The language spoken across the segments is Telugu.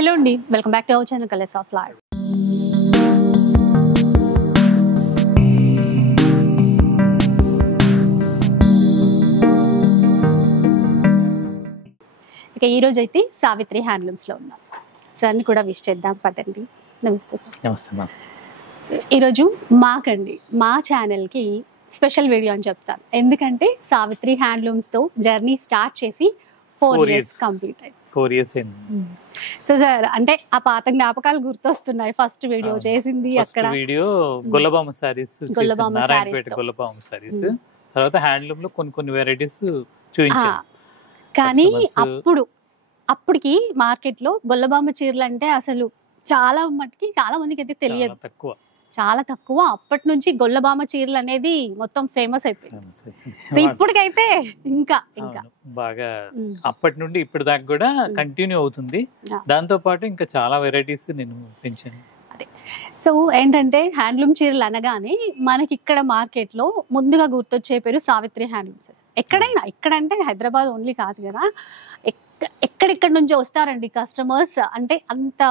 హలో అండి, welcome back to our channel colours of life. ఇక ఈరోజు అయితే సావిత్రి హ్యాండ్లూమ్స్లో ఉన్నాం. సార్ని కూడా విష్ చేద్దాం పదండి. నమస్తే సార్. నమస్తే మ్యామ్. ఈరోజు మాకండి మా ఛానల్కి స్పెషల్ వీడియో అని చెప్తాను. ఎందుకంటే సావిత్రి హ్యాండ్లూమ్స్తో జర్నీ స్టార్ట్ చేసి 4 years కంప్లీట్ అయింది. 4 years అయింది. సో సార్, అంటే ఆ పాత జ్ఞాపకాలు గుర్తొస్తున్నాయి. ఫస్ట్ వీడియో చేసింది అక్కడ వీడియో గొల్లబామ సారీస్, గొల్లబామ నారాయణపేట గొల్లబామ సారీస్, తర్వాత హ్యాండ్లూమ్ లో కొన్ని వెరైటీస్ చూపించాను. కానీ అప్పటికి మార్కెట్ లో గొల్లబామ చీరలు అంటే అసలు చాలా మందికి అయితే తెలియదు, చాలా తక్కువ. అప్పటి నుంచి గొల్లబామ చీరలు అనేది మొత్తం ఫేమస్ అయిపోయింది. సో ఇప్పటికైతే ఇంకా బాగా అప్పటి నుండి ఇప్పటి దాకా కూడా కంటిన్యూ అవుతుంది. దాంతో పాటు ఇంకా చాలా వెరైటీస్ నేను పెంచాను. సో ఏంటంటే హ్యాండ్లూమ్ చీరలు అనగానే మనకి ఇక్కడ మార్కెట్ లో ముందుగా గుర్తొచ్చే పేరు సావిత్రి హ్యాండ్లూమ్స్. ఎక్కడైనా, ఇక్కడంటే హైదరాబాద్ ఓన్లీ కాదు కదా, ఎక్కడెక్కడి నుంచి వస్తారండి కస్టమర్స్. అంటే అంత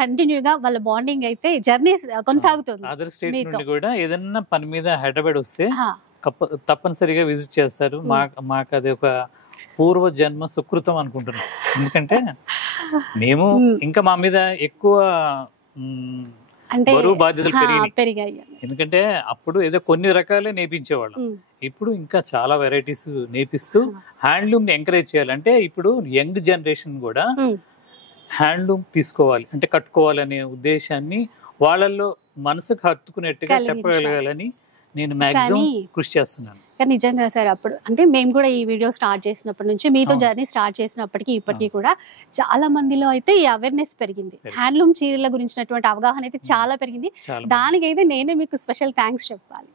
కంటిన్యూగా వాళ్ళ బాండింగ్ అయితే జర్నీ కొనసాగుతుంది. అదర్ స్టేట్ నుండి కూడా ఏదైనా పని మీద హైదరాబాద్ వస్తే తప్పనిసరిగా విజిట్ చేస్తారు. మాకు అది ఒక పూర్వ జన్మ సుకృతం అనుకుంటున్నాం. ఎందుకంటే మేము ఇంకా మా మీద ఎక్కువ బరువు బాధ్యతలు పెరిగాయి. ఎందుకంటే అప్పుడు ఏదో కొన్ని రకాలే నేర్పించేవాళ్ళం, ఇప్పుడు ఇంకా చాలా వెరైటీస్ నేర్పిస్తూ హ్యాండ్లూమ్ ని ఎంకరేజ్ చేయాలంటే ఇప్పుడు యంగ్ జనరేషన్ కూడా హ్యాండ్లూమ్ తీసుకోవాలి అంటే కట్టుకోవాలనే ఉద్దేశాన్ని వాళ్ళల్లో మనసుకు హత్తుకునేట్టుగా చెప్పగలగాలని నేను మాక్సిమం కృషి చేస్తున్నాను. నిజంగా సార్, అప్పుడు అంటే మేము కూడా ఈ వీడియో స్టార్ట్ చేసినప్పటి నుంచి మీతో జర్నీ స్టార్ట్ చేసినప్పటికీ ఇప్పటికీ కూడా చాలా మందిలో అయితే ఈ అవేర్నెస్ పెరిగింది. హ్యాండ్లూమ్ చీరల గురించినటువంటి అవగాహన అయితే చాలా పెరిగింది. దానికైతే నేనే మీకు స్పెషల్ థ్యాంక్స్ చెప్పాలి.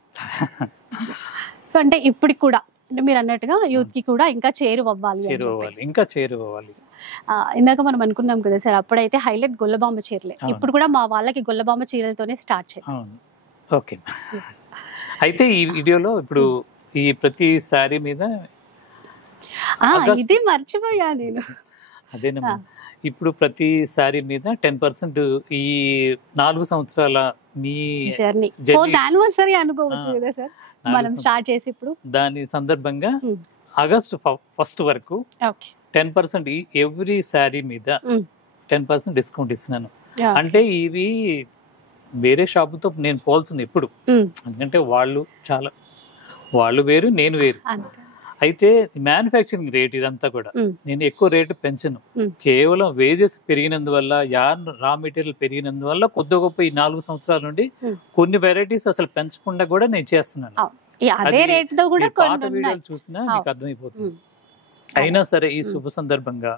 సో అంటే ఇప్పటికి కూడా అంటే మీరు అన్నట్టుగా యూత్ కి కూడా ఇంకా చేరువవ్వాలి. ఇందాక మనం అనుకున్నాం కదా సార్, అప్పుడైతే హైలైట్ గొల్లబామ చీరలే. ఇప్పుడు కూడా మా వాళ్ళకి గొల్లబామ చీరలతోనే స్టార్ట్ చేయాలి. ఓకే, అయితే ఈ వీడియోలో ఇప్పుడు ఈ ప్రతి సారీ మీద ఇది మర్చిపోయా నేను. అదేనమ్మా, ఇప్పుడు ప్రతి సారీ మీద 10% ఈ 4 సంవత్సరాల మీ జర్నీ, 4th యానివర్సరీ అనుకోవచ్చు కదా సార్ మనం స్టార్ట్ చేసి. ఇప్పుడు దాని సందర్భంగా ఆగస్టు 1st వరకు 10% ఎవ్రీ సారీ మీద 10% డిస్కౌంట్ ఇస్తున్నాను. అంటే ఇవి వేరే షాపుతో నేను పోల్చుంది ఎప్పుడు, ఎందుకంటే వాళ్ళు వేరు నేను వేరు. అయితే మ్యానుఫ్యాక్చరింగ్ రేట్ ఇదంతా కూడా నేను ఎక్కువ రేటు పెంచను. కేవలం వేజెస్ పెరిగినందువల్ల, రా మెటీరియల్ పెరిగినందువల్ల కొద్ది గొప్ప ఈ 4 సంవత్సరాల నుండి కొన్ని వెరైటీస్ అసలు పెంచకుండా కూడా నేను చేస్తున్నాను. పాత వీడియోలు చూసినా మీకు అర్థమైపోతుంది. అయినా సరే ఈ శుభ సందర్భంగా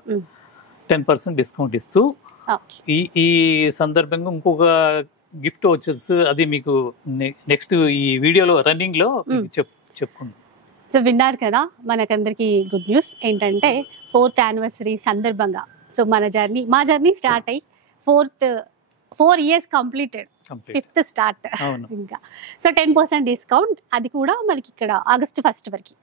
10% డిస్కౌంట్ ఇస్తూ ఈ సందర్భంగా ఇంకొక గిఫ్ట్ వచ్చేసి అది మీకు నెక్స్ట్ ఈ వీడియోలో రన్నింగ్ లో చెప్పుకుందాం. సో విన్నారు కదా, మనకందరికి గుడ్ న్యూస్ ఏంటంటే 4th యానివర్సరీ సందర్భంగా సో మా జర్నీ స్టార్ట్ అయ్యి 4 years కంప్లీటెడ్, 5th స్టార్ట్ ఇంకా. సో 10% డిస్కౌంట్, అది కూడా మనకి ఇక్కడ ఆగస్ట్ 1st వరకు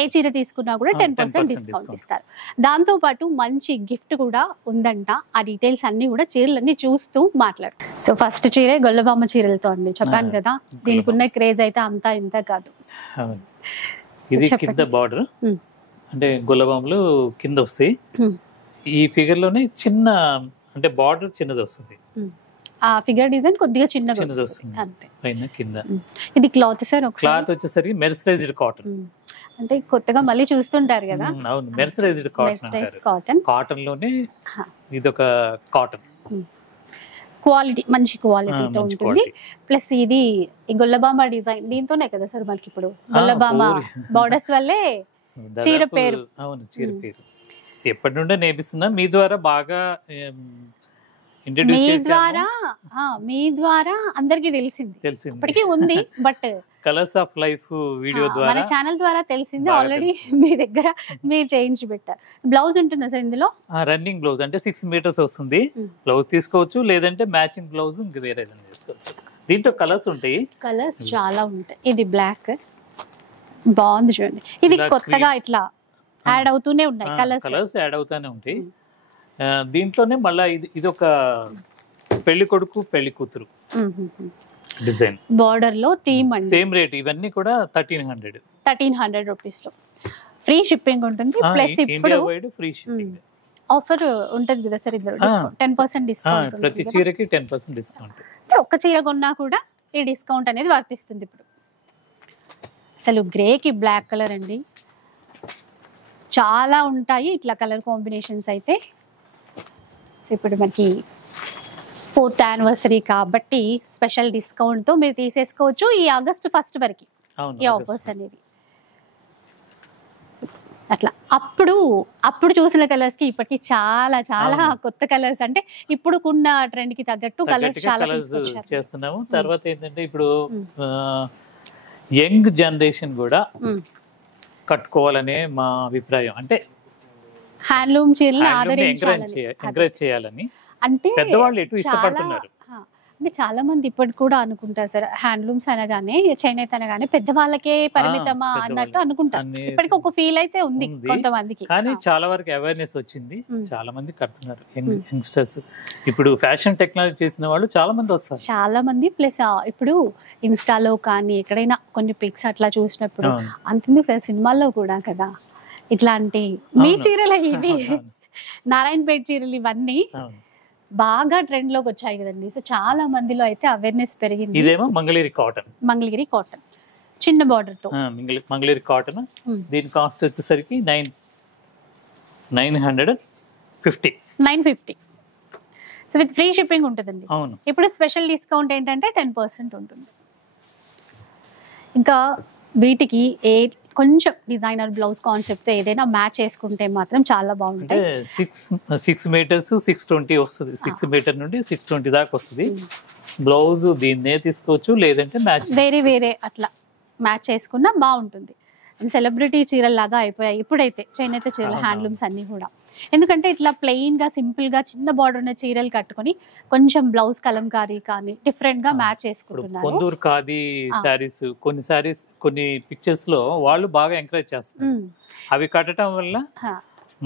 ఏ చీర తీసుకున్నా కూడా 10% డిస్కౌంట్ ఇస్తారు. దాంతో పాటు మంచి గిఫ్ట్ కూడా ఉందంట. ఆ డీటెయిల్స్ అన్ని కూడా చీరలన్నీ చూస్తూ మాట్లాడు. సో ఫస్ట్ చీరే గొల్లబామ చీరలతో అండి, చెప్పాను కదా. దీనికి ఉన్న క్రేజ్ అయితే అంతా ఇంత కాదు. ఇది కింద బార్డర్ అంటే గొల్లబామలు కింద వస్తాయి. ఈ ఫిగర్ లోనే చిన్న అంటే బార్డర్ చిన్నది వస్తుంది. ఆ ఫిగర్ డిజైన్ కొద్దిగా చిన్నగా వస్తుంది అంతే. పైన కింద ఇది క్లాత్ సార్, క్లాత్ వచ్చేసరికి మెర్సరైజ్డ్ కాటన్. అంటే కొత్తగా మళ్ళీ చూస్తుంటారు కదా. అవును, మెర్సరైజ్డ్ కాటన్. కాటన్ లోనే ఇదొక కాటన్ క్వాలిటీ, మంచి క్వాలిటీతో ఉంటుంది. ప్లస్ ఇది ఈ గొల్లబామ డిజైన్ దీంతోనే కదా సార్ మనకి ఇప్పుడు గొల్లబామ బార్డర్స్ వల్లే చీర పేరు. అవును, చీర పేరు ఎప్పటి నుండో నేర్పిస్తున్నా. మీ ద్వారా బాగా మీ ద్వారా అందరికి తెలిసింది, ఇప్పటికీ ఉంది. But colours of life video ద్వారా మన ఛానల్ ద్వారా తెలిసింది. ఆల్రెడీ మీ దగ్గర మీరు చేయించి పెట్టారు. బ్లౌజ్ ఉంటుందా సార్ ఇందులో? రన్నింగ్ బ్లౌజ్ అంటే 6 meters వస్తుంది. బ్లౌజ్ తీసుకోవచ్చు, లేదంటే మ్యాచింగ్ బ్లౌజ్ ఇంకా వేరే తీసుకోవచ్చు. దీంట్లో కలర్స్ ఉంటాయి, కలర్స్ చాలా ఉంటాయి. ఇది బ్లాక్ బాగుంది చూడండి. ఇది కొత్తగా ఇట్లా యాడ్ అవుతూనే ఉన్నాయి, కలర్స్ యాడ్ అవుతూనే ఉంటాయి. దీంట్లోనే మళ్ళీ ఇది ఒక పెళ్లి కొడుకు పెళ్లి కూతురు డిజైన్ బార్డర్ లో థీమ్ అండి. సేమ్ రేట్, ఇవన్నీ కూడా 1300 రూపీస్ లో ఫ్రీ షిప్పింగ్ ఉంటుంది. ప్లస్ ఇప్పుడు ఫ్రీ షిప్పింగ్ ఆఫర్ ఉంటుంది కదా సార్, ఇద్దరు 10% డిస్కౌంట్. ప్రతి చీరకి 10% డిస్కౌంట్. ఒక్క చీర కొన్నా కూడా ఈ డిస్కౌంట్ అనేది వర్తిస్తుంది. ఇప్పుడు అసలు గ్రేకి బ్లాక్ కలర్ అండి, చాలా ఉంటాయి ఇట్లా కలర్ కాంబినేషన్స్ అయితే. ఇప్పుడు మనకి 4th యానివర్సరీ కాబట్టి స్పెషల్ డిస్కౌంట్ తో మీరు తీసేసుకోవచ్చు ఈ ఆగస్ట్ 1 వరకు ఈ ఆఫర్స్ అనేవి. అట్లా అప్పుడు చూసిన కలర్స్ కి ఇప్పటికి చాలా చాలా కొత్త కలర్స్, అంటే ఇప్పుడుకున్న ట్రెండ్ కి తగ్గట్టు కలర్స్ చాలా చేస్తున్నాము. తర్వాత ఏంటంటే ఇప్పుడు యంగ్ జనరేషన్ కూడా కట్టుకోవాలనే మా అభిప్రాయం. అంటే హ్యాండ్లూమ్ చీరలు ఎంకరేజ్ చేయాలని, అంటే పెద్దవాళ్ళు ఎటు ఇష్టపడుతున్నారు. అంటే చాలా మంది ఇప్పటికి కూడా అనుకుంటారు సార్, హ్యాండ్లూమ్స్ అనగానే చేనేత అనగానే పెద్దవాళ్ళకే పరిమితమా అన్నట్టు అనుకుంటారు. ఇప్పటికి ఒక ఫీల్ అయితే ఉంది కొంతమందికి, కానీ చాలా వరకు అవేర్నెస్ వచ్చింది, చాలా మంది కడుతున్నారు యంగ్స్టర్స్. ఇప్పుడు ఫ్యాషన్ టెక్నాలజీ చేసిన వాళ్ళు చాలా మంది వస్తారు, చాలా మంది. ప్లస్ ఇప్పుడు ఇన్స్టాలో కానీ ఎక్కడైనా కొన్ని పిక్స్ అట్లా చూసినప్పుడు అంతెందుకు సార్, సినిమాల్లో కూడా కదా ఇట్లాంటి మీ చీరలు ఇవి నారాయణపేట చీరలు ఇవన్నీ బాగా ట్రెండ్ లోకి వచ్చాయి కదండి. సో చాలా మందిలో అయితే అవేర్నెస్ పెరిగింది. ఇదేమో మంగళగిరి కాటన్ చిన్న బార్డర్ తో మంగళగిరి కాటన్. దీని కాస్ట్ వచ్చేసరికి 950. సో విత్ ఫ్రీ షిప్పింగ్ ఉంటుందండి. అవును. ఇప్పుడు స్పెషల్ డిస్కౌంట్ ఏంటంటే 10% ఉంటుంది. ఇంకా వీటికి కొంచెం డిజైనర్ బ్లౌజ్ కాన్సెప్ట్ ఏదైనా మ్యాచ్ చేసుకుంటే మాత్రం చాలా బాగుంటాయి. 6 మీటర్స్ 620 వస్తుంది, 6 మీటర్ నుండి 620 దాకా వస్తుంది. బ్లౌజ్ దీన్నే తీసుకోవచ్చు, లేదంటే మ్యాచ్ వేరే అట్లా మ్యాచ్ చేసుకున్నా బాగుంటుంది. సెలబ్రిటీ చీరల లాగా అయిపోయాయి ఇప్పుడైతే చేనేత చీరల హ్యాండ్లూమ్స్ అన్ని కూడా. ఎందుకంటే ఇట్లా ప్లెయిన్ గా సింపుల్ గా చిన్న బార్డర్ ఉన్న చీరలు కట్టుకొని కొంచెం బ్లౌజ్ కలంకారీ కానీ డిఫరెంట్ గా మ్యాచ్ చేసుకుంటున్నారు. కొందూరు ఖాదీ శారీస్, కొన్ని పిక్చర్స్ లో వాళ్ళు బాగా ఎంకరేజ్ చేస్తారు. అవి కట్టడం వల్ల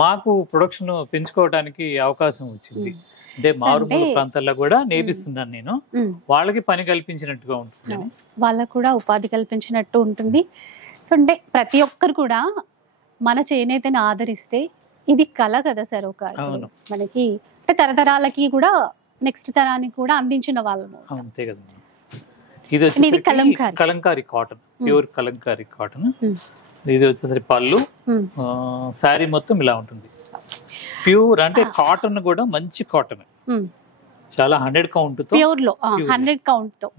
మాకు ప్రొడక్షన్ పెంచుకోవడానికి అవకాశం వచ్చింది. అంటే మారుమూల ప్రాంతాల్లో కూడా నేర్పిస్తున్నాను నేను, వాళ్ళకి పని కల్పించినట్టుగా ఉంటుంది, వాళ్ళకు కూడా ఉపాధి కల్పించినట్టు ఉంటుంది. అంటే ప్రతి ఒక్కరు కూడా మన చేనేతని ఆదరిస్తే ఇది కళ కదా సార్, ఒక మనకి అంటే తరతరాలకి కూడా నెక్స్ట్ తరానికి కూడా అందించిన వాళ్ళము. అంతే కదా. ఇది Kalamkari cotton, pure Kalamkari cotton. ఇది వచ్చేసరికి పళ్ళు, శారీ మొత్తం ఇలా ఉంటుంది. ప్యూర్ అంటే కాటన్ కూడా మంచి కాటన్, చాలా 100 కౌంట్ తో, ప్యూర్ లో 100 కౌంట్ తో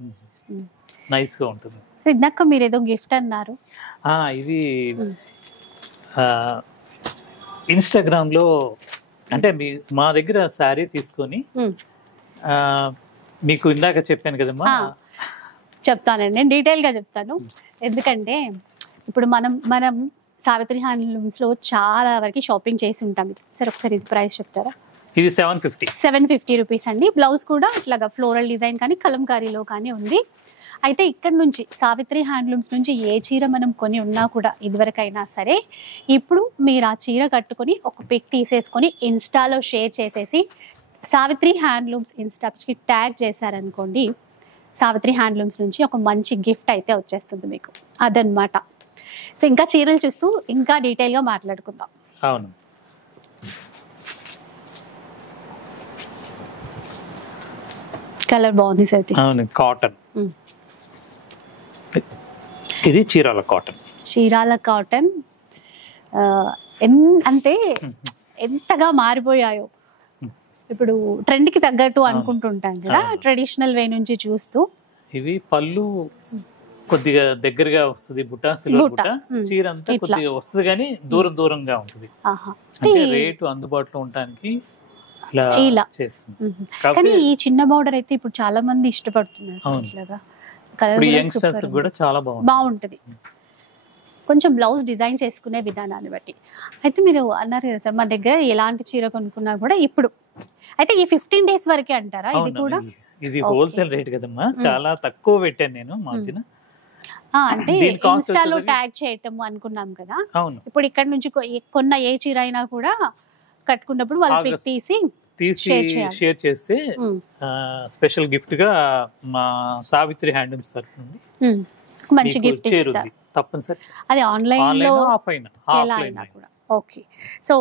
నైస్ గా ఉంటుంది. ఇందాక మీరు ఏదో గిఫ్ట్ అన్నారు, ఇది ఇన్స్టాగ్రామ్ లో, అంటే మా దగ్గర శారీ తీసుకొని మీకు ఇందాక చెప్పాను కదమ్మా, చెప్తానండి, నేను డీటెయిల్ గా చెప్తాను. ఎందుకంటే ఇప్పుడు మనం సావిత్రి హ్యాండ్లూమ్స్ లో చాలా వరకు షాపింగ్ చేసి ఉంటాం. సార్ ఒకసారి ఇది ప్రైస్ చెప్తారా? ఇది 750 రూపీస్ అండి. బ్లౌజ్ కూడా ఇట్లాగా ఫ్లోరల్ డిజైన్ కానీ కలంకారీలో కానీ ఉంది. అయితే ఇక్కడ నుంచి సావిత్రి హ్యాండ్లూమ్స్ నుంచి ఏ చీర మనం కొని ఉన్నా కూడా ఇదివరకైనా సరే, ఇప్పుడు మీరు ఆ చీర కట్టుకొని ఒక పిక్ తీసేసుకొని ఇన్స్టాలో షేర్ చేసేసి సావిత్రి హ్యాండ్లూమ్స్ ఇన్స్టాకి ట్యాగ్ చేశారనుకోండి, సావిత్రి హ్యాండ్లూమ్స్ నుంచి ఒక మంచి గిఫ్ట్ అయితే వచ్చేస్తుంది మీకు. అదనమాట. సో ఇంకా చీరలు చూస్తూ ఇంకా డీటెయిల్గా మాట్లాడుకుందాం. అవును. కలర్ బాగుంది సార్. అవును, కాటన్. ఇది చీరాల కాటన్. అంటే ఎంతగా మారిపోయాయో ఇప్పుడు ట్రెండ్ కి తగ్గట్టు అనుకుంటుంటాం కదా, ట్రెడిషనల్ వే నుంచి చూస్తూ. ఇవి పళ్ళు కొద్దిగా దగ్గరగా వస్తుంది, బుట్ట సిల్వర్ బుట్ట. చీర అంతా కొద్దిగా వస్తుంది కానీ దూరంగా ఉంటుంది. అంటే రేటు అందుబాటులో ఉండడానికి ఇలా చేస్తుంది. కానీ ఈ చిన్న బార్డర్ అయితే ఇప్పుడు చాలా మంది ఇష్టపడుతున్నారు. యంగ్స్టర్స్ కూడా చాలా బాగుంటది కొంచెం బ్లౌజ్ డిజైన్ చేసుకునే విధానాన్ని బట్టి. అయితే మీరు అన్నారు కదా సార్, మా దగ్గర ఎలాంటి చీర కొనుక్కున్నా కూడా ఇప్పుడు అయితే ఈ 15 days వరకే అంటారా? ఇది కూడా ఇది హోల్సేల్ రేట్ కదమ్మా, చాలా తక్కువ పెట్టాను నేను మార్జిన్. అంటే ఇన్స్టాలో ట్యాగ్ చేయటం అనుకున్నాం కదా. ఇప్పుడు ఇక్కడ నుంచి కొన్న ఏ చీర అయినా కూడా కట్టుకున్నప్పుడు వాళ్ళు పిక్ తీసి షేర్ చేస్తే స్పెషల్ గిఫ్ట్ గా మా సావిత్రి హ్యాండ్లూమ్స్ తరఫు నుండి మంచి గిఫ్ట్ చేరుంది తప్పనిసరి. అది ఆన్లైన్ లో ఆఫ్లైన్ కూడా. ఓకే, సో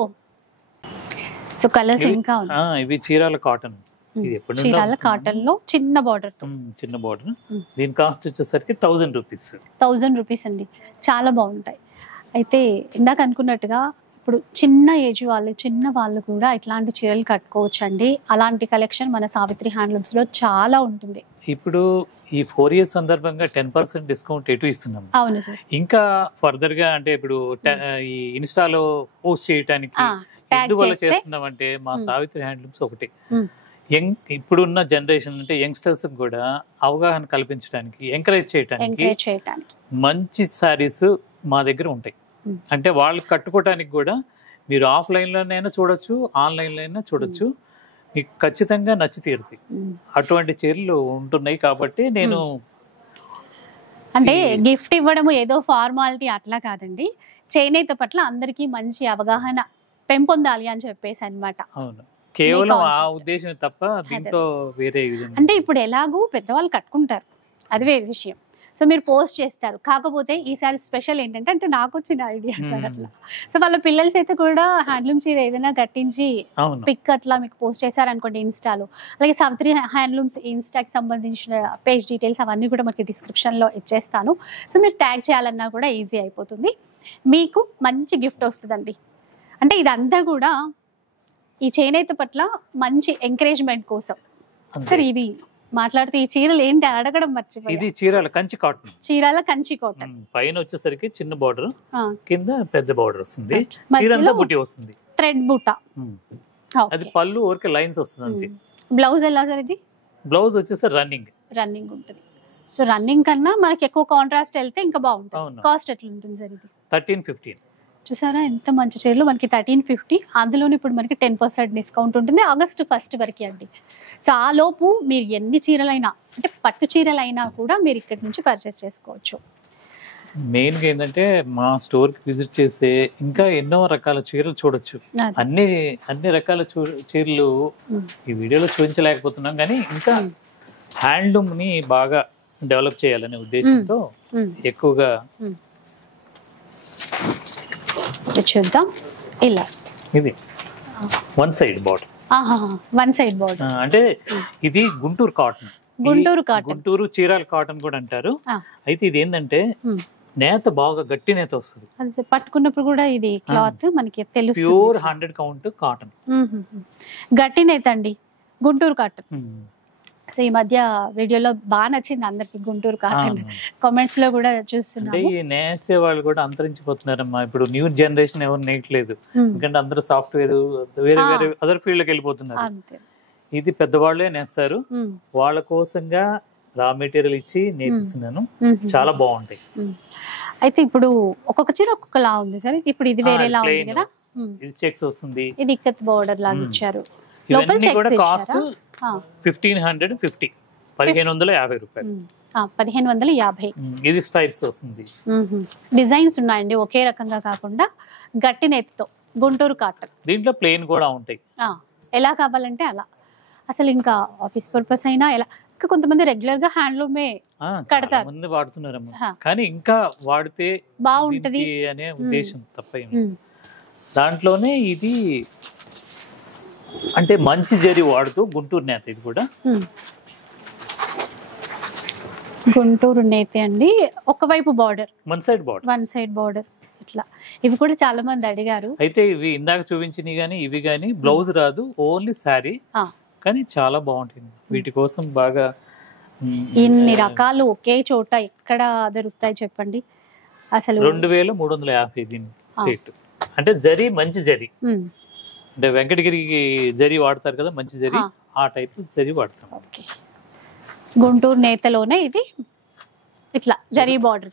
కలర్స్ ఇంకా ఇవి చీరాల కాటన్. చీరాల కాటన్ లో చిన్న బార్డర్ దీని కాస్ట్ వచ్చేసరికి 1000 రూపీస్. 1000 రూపీస్ అండి, చాలా బాగుంటాయి. అయితే ఇందాక అనుకున్నట్టుగా ఇప్పుడు చిన్న ఏజ్ వాళ్ళు, చిన్న వాళ్ళు కూడా ఇట్లాంటి చీరలు కట్టుకోవచ్చు అండి. అలాంటి కలెక్షన్ మన సావిత్రి హ్యాండ్లూమ్స్ లో చాలా ఉంటుంది. ఇప్పుడు ఈ 4 years సందర్భంగా 10% డిస్కౌంట్ ఎటు ఇస్తున్నాం. అవును సార్. ఇంకా ఫర్దర్ గా అంటే ఇప్పుడు ఈ ఇన్స్టాలో పోస్ట్ చేయడానికి ఎందువల్ల చేస్తున్నాం అంటే మా సావిత్రి హ్యాండ్లూమ్స్ ఒకటి ఇప్పుడున్న జనరేషన్ అంటే యంగ్స్టర్స్ కూడా అవగాహన కల్పించడానికి, ఎంకరేజ్ చేయడానికి మంచి సారీస్ మా దగ్గర ఉంటాయి. అంటే వాళ్ళు కట్టుకోవటానికి కూడా మీరు ఆఫ్లైన్ లోనైనా చూడొచ్చు, ఆన్లైన్ లో అయినా చూడొచ్చు, మీకు ఖచ్చితంగా నచ్చి తీరుతాయి. అటువంటి చీరలు ఉంటున్నాయి కాబట్టి నేను అంటే గిఫ్ట్ ఇవ్వడం ఏదో ఫార్మాలిటీ అట్లా కాదండి, చేనేత పట్ల అందరికీ మంచి అవగాహన పెంపొందాలి అని చెప్పేసి అన్నమాట. అవును, కేవలం ఆ ఉద్దేశం తప్ప దీంతో వేరే అంటే ఇప్పుడు ఎలాగూ పెద్దవాళ్ళు కట్టుకుంటారు, అది వేరే విషయం. సో మీరు పోస్ట్ చేస్తారు, కాకపోతే ఈసారి స్పెషల్ ఏంటంటే అంటే నాకు వచ్చిన ఐడియా సార్ అట్లా. సో వాళ్ళ పిల్లల చేత కూడా హ్యాండ్లూమ్ చీర ఏదైనా కట్టించి పిక్ అట్లా మీకు పోస్ట్ చేశారనుకోండి ఇన్స్టాలో, అలాగే సావిత్రి హ్యాండ్లూమ్స్ ఇన్స్టాకి సంబంధించిన పేజ్ డీటెయిల్స్ అవన్నీ కూడా మనకి డిస్క్రిప్షన్లో ఇచ్చేస్తాను. సో మీరు ట్యాగ్ చేయాలన్నా కూడా ఈజీ అయిపోతుంది, మీకు మంచి గిఫ్ట్ వస్తుందండి. అంటే ఇదంతా కూడా ఈ చేనేత పట్ల మంచి ఎంకరేజ్మెంట్ కోసం. సార్ ఇవి మాట్లాడుతూ ఈ చీరలు ఏంటి అడగడం మర్చిపోయి, ఇది చీరాల కంచి కాటన్. చీరాల కంచి కాటన్ పైన వచ్చేసరికి చిన్న బార్డర్, కింద పెద్ద బార్డర్ వస్తుంది, చీరంతా బుట్టి వస్తుంది, థ్రెడ్ బూట. అది పళ్ళు ఊరికే లైన్స్ వస్తుంది అంతే. బ్లౌజ్ ఎలా సార్ ఇది? బ్లౌజ్ వచ్చేసి రన్నింగ్ ఉంటుంది. సో రన్నింగ్ కన్నా మనకి ఎక్కువ కాంట్రాస్ట్ వెళ్తే ఇంకా బాగుంటుంది. కాస్ట్ ఎట్లా ఉంటుంది సార్ ఇది? 1350. చూసారా ఎంత మంచి చీరలు మనకి 1350. అందులోనే ఇప్పుడు మనకి 10% డిస్కౌంట్ ఉంటుంది August 1 వరకు అండి. సో ఆ లోపు మీరు ఎన్ని చీరలైనా అంటే పట్టు చీరలైనా కూడా మీరు ఇక్కడ నుంచి పర్చేస్ చేసుకోవచ్చు. మెయిన్గా ఏంటంటే మా స్టోర్కి విజిట్ చేస్తే ఇంకా ఎన్నో రకాల చీరలు చూడొచ్చు. అన్ని రకాల చీరలు ఈ వీడియోలో చూపించలేకపోతున్నాం, కానీ ఇంకా హ్యాండ్లూమ్ని బాగా డెవలప్ చేయాలనే ఉద్దేశంతో ఎక్కువగా చూద్దాం. ఇలా ఇది వన్ సైడ్ బార్డర్ అంటే ఇది గుంటూరు కాటన్. గుంటూరు చీరాల కాటన్ కూడా అంటారు. అయితే ఇది ఏంటంటే నేత బాగా గట్టి నేత వస్తుంది, పట్టుకున్నప్పుడు కూడా ఇది క్లాత్ మనకి తెలుసు. ప్యూర్ 100 కౌంట్ కాటన్, గట్టి నేత అండి గుంటూరు కాటన్. సో ఈ మధ్య వీడియోలో బాగా నచ్చింది అందరికి గుంటూరు కాటన్, కామెంట్స్ లో కూడా చూస్తున్నాం. నేసే వాళ్ళు కూడా అంతరించిపోతున్నారమ్మా. ఇప్పుడు న్యూ జనరేషన్ ఎవరు నేయట్లేదు, ఎందుకంటే అందరూ సాఫ్ట్వేర్ వేరే వేరే అదర్ ఫీల్డ్ లోకి వెళ్ళిపోతున్నారు. ఇది పెద్దవాళ్ళే నేస్తారు, వాళ్ళ కోసంగా రా మెటీరియల్ ఇచ్చి నేర్పిస్తున్నాను, చాలా బాగుంటాయి. అయితే ఇప్పుడు ఒక్కొక్క చీర ఒక్కొక్కలా ఉంది సార్. ఇప్పుడు ఇది వేరేలా ఉంది కదా, ఇది చెక్స్ వస్తుంది, ఇది ఇక్కత్ బోర్డర్ లాగా ఇచ్చారు. ఇవన్నీ కూడా కాస్ట్ 1550, 1550 రూపాయలు. 1550. ఇది స్టైల్స్ వస్తుంది, డిజైన్స్ ఉన్నాయండి ఒకే రకంగా కాకుండా గట్టి నేతతో గుంటూరు కాటన్. దీంట్లో ప్లెయిన్ కూడా ఉంటాయి, ఎలా కావాలంటే అలా. అసలు ఇంకా ఆఫీస్ పర్పస్ అయినా ఎలా, ఇంకా కొంతమంది రెగ్యులర్ గా హ్యాండ్లూమే కడతారు, ముందు వాడుతున్నారమ్మా, కానీ ఇంకా వాడితే బాగుంటది అనే ఉద్దేశం తప్ప. దాంట్లోనే ఇది అంటే మంచి జరి వాడుతూ గుంటూరు నేత, ఇది కూడా గుంటూరు నేత అండి. ఒకవైపు బార్డర్, వన్ సైడ్ బార్డర్ ఇట్లా. ఇవి కూడా చాలా మంది అడిగారు. అయితే ఇవి ఇందాక చూపించినవి కానీ ఇవి కానీ బ్లౌజ్ రాదు, ఓన్లీ శారీ, కానీ చాలా బాగుంటుంది. వీటి కోసం బాగా ఇన్ని రకాలు ఒకే చోట ఎక్కడ దొరుకుతాయి చెప్పండి? అసలు 2350 దీని రేట్. అంటే జరీ మంచి జరీ, అంటే వెంకటగిరికి జరీ వాడతారు కదా, మంచి జరీ, ఆ టైప్ జరీ వాడతాం. గుంటూరు నేతలోనే ఇది ఇట్లా zari border,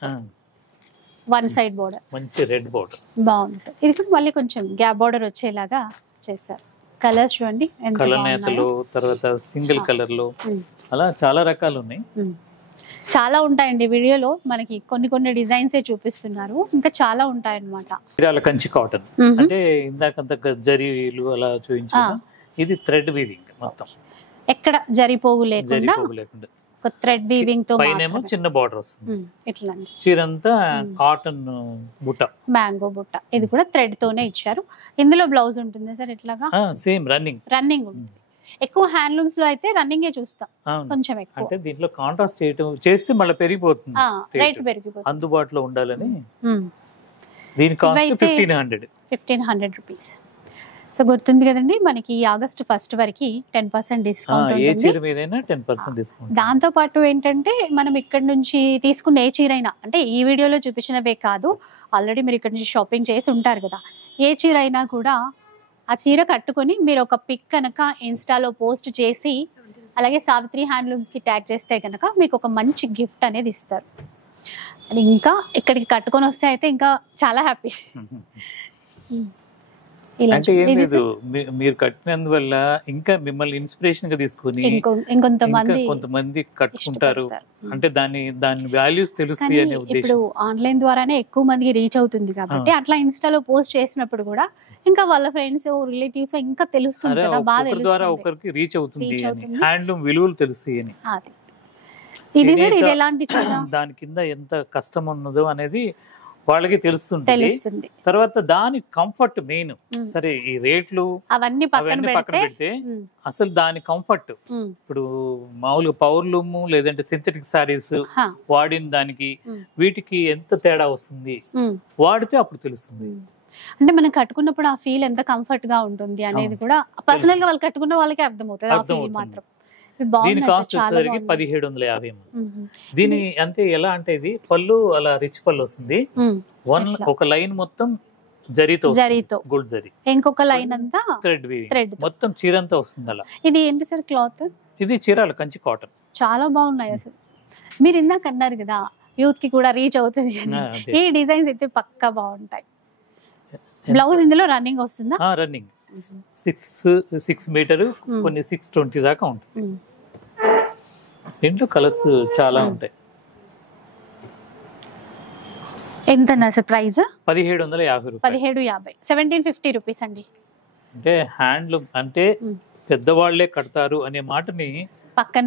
one side border, మంచి రెడ్ బార్డర్ బాగుంది సార్. ఇది కూడా మళ్ళీ కొంచెం గ్యాప్ బార్డర్ వచ్చేలాగా చేశారు. కలర్స్ చూడండి, కలర్ నేతలు, తర్వాత సింగిల్ కలర్ లో, అలా చాలా రకాలు ఉన్నాయి. చాలా ఉంటాయండి వీడియోలో, మనకి కొన్ని డిజైన్స్ చూపిస్తున్నారు, ఇంకా చాలా ఉంటాయన్నమాట. చీరాల కంచి కాటన్ అంటే ఇందాకంత జరీలు అలా చూపించాను, ఇది థ్రెడ్ వీవింగ్ మొత్తం, ఎక్కడ జరిపోగు లేకుండా ఒక థ్రెడ్ వీవింగ్ తో పైనేమో చిన్న బార్డర్ వస్తుంది. ఇట్లా చీరంతా కాటన్ బుట్ట, మ్యాంగో బుట్ట, ఇది కూడా థ్రెడ్ తోనే ఇచ్చారు. ఇందులో బ్లౌజ్ ఉంటుంది సార్ ఇట్లాగా, సేమ్ రన్నింగ్ ఉంది. ఎక్కువ హ్యాండ్లూమ్స్ లో అయితే రన్నింగ్ చూస్తాం, కొంచెం ఎక్కువ. అంటే దీంట్లో కాంట్రాస్ట్ చేస్తే మళ్ళీ పెరిగిపోతుంది, రేట్ పెరిగిపోతుంది, అందుబాటులో ఉండాలని. దీని కాస్ట్ 1500 రూపీస్. సో గుర్తుంది కదండి, మనకి ఆగస్ట్ 1 వరకు 10% డిస్కౌంట్ ఉంటుంది. దాంతో పాటు ఏంటంటే మనం ఇక్కడ నుంచి తీసుకున్న ఏ చీర అయినా, అంటే ఈ వీడియోలో చూపించినవే కాదు, ఆల్రెడీ మీరు ఇక్కడ నుంచి షాపింగ్ చేసి ఉంటారు కదా, ఏ చీర అయినా కూడా ఆ చీర కట్టుకొని మీరు ఒక పిక్ కనుక ఇన్స్టాలో పోస్ట్ చేసి అలాగే సావిత్రి హ్యాండ్లూమ్స్ కి ట్యాగ్ చేస్తే కనుక మీకు ఒక మంచి గిఫ్ట్ అనేది ఇస్తారు. అది ఇంకా ఇక్కడికి కట్టుకొని వస్తే అయితే ఇంకా చాలా హ్యాపీ. అంటే ఏం లేదు, మీరు కట్టినందువల్ల ఇంకా మిమ్మల్ని ఇన్స్పిరేషన్ గా తీసుకుని కొంతమంది కట్టుకుంటారు, అంటే దాని వాల్యూస్ తెలుస్తాయి అనే ఉద్దేశం. ఇప్పుడు ఆన్లైన్ ద్వారానే ఎక్కువ మందికి రీచ్ అవుతుంది కాబట్టి అట్లా ఇన్స్టాలో పోస్ట్ చేసినప్పుడు కూడా ఇంకా వాళ్ళ ఫ్రెండ్స్ రిలేటివ్స్ ఇంకా తెలుస్తుంది కదా, బాగా ద్వారా ఒకరికి రీచ్ అవుతుంది, హ్యాండ్లూమ్ విలువలు తెలుస్తాయి అని. ఇది ఎలాంటి దాని కింద ఎంత కష్టం ఉన్నదో అనేది వాళ్ళకి తెలుస్తుంది. తర్వాత దాని కంఫర్ట్ మెయిన్. సరే ఈ రేట్లు అవన్నీ పక్కన పెడితే అసలు దాని కంఫర్ట్, ఇప్పుడు మామూలుగా పవర్లూమ్ లేదంటే సింథటిక్ సారీస్ వాడిన దానికి వీటికి ఎంత తేడా వస్తుంది వాడితే అప్పుడు తెలుస్తుంది. అంటే మనం కట్టుకున్నప్పుడు ఆ ఫీల్ ఎంత కంఫర్ట్ గా ఉంటుంది అనేది కూడా పర్సనల్ గా వాళ్ళు కట్టుకున్న వాళ్ళకి అర్థమవుతుంది ఆ ఫీల్ మాత్రం. దీని కాస్ట్ వచ్చేసరికి 1750. దీని అంటే ఎలా అంటే ఇది పళ్ళు అలా రిచ్ పళ్ళు వస్తుంది, ఒక లైన్ మొత్తం జరీతో గోల్డ్ జరీ, ఇంకొక లైన్ అంతా థ్రెడ్ మొత్తం చీరంతా వస్తుంది అలా. ఇది ఏంటి సార్ క్లాత్? ఇది చీరాల కంచి కాటన్. చాలా బాగున్నాయి అసలు. మీరు ఇందాక అన్నారు కదా యూత్ కి కూడా రీచ్ అవుతుంది, ఈ డిజైన్స్ అయితే పక్కా బాగుంటాయి. బ్లౌజ్ ఇందులో రన్నింగ్ వస్తుందా? రన్నింగ్ 6 మీటర్, కొన్ని 620 దాకా ఉంటుంది. దీంట్లో కలర్స్ చాలా ఉంటాయి. ఎంత ప్రైస్? 1750 రూపాయలు. 1750, 1750 రూపీస్ అండి. అంటే హ్యాండ్లూమ్ అంటే పెద్దవాళ్లే కడతారు అనే మాటని పక్కన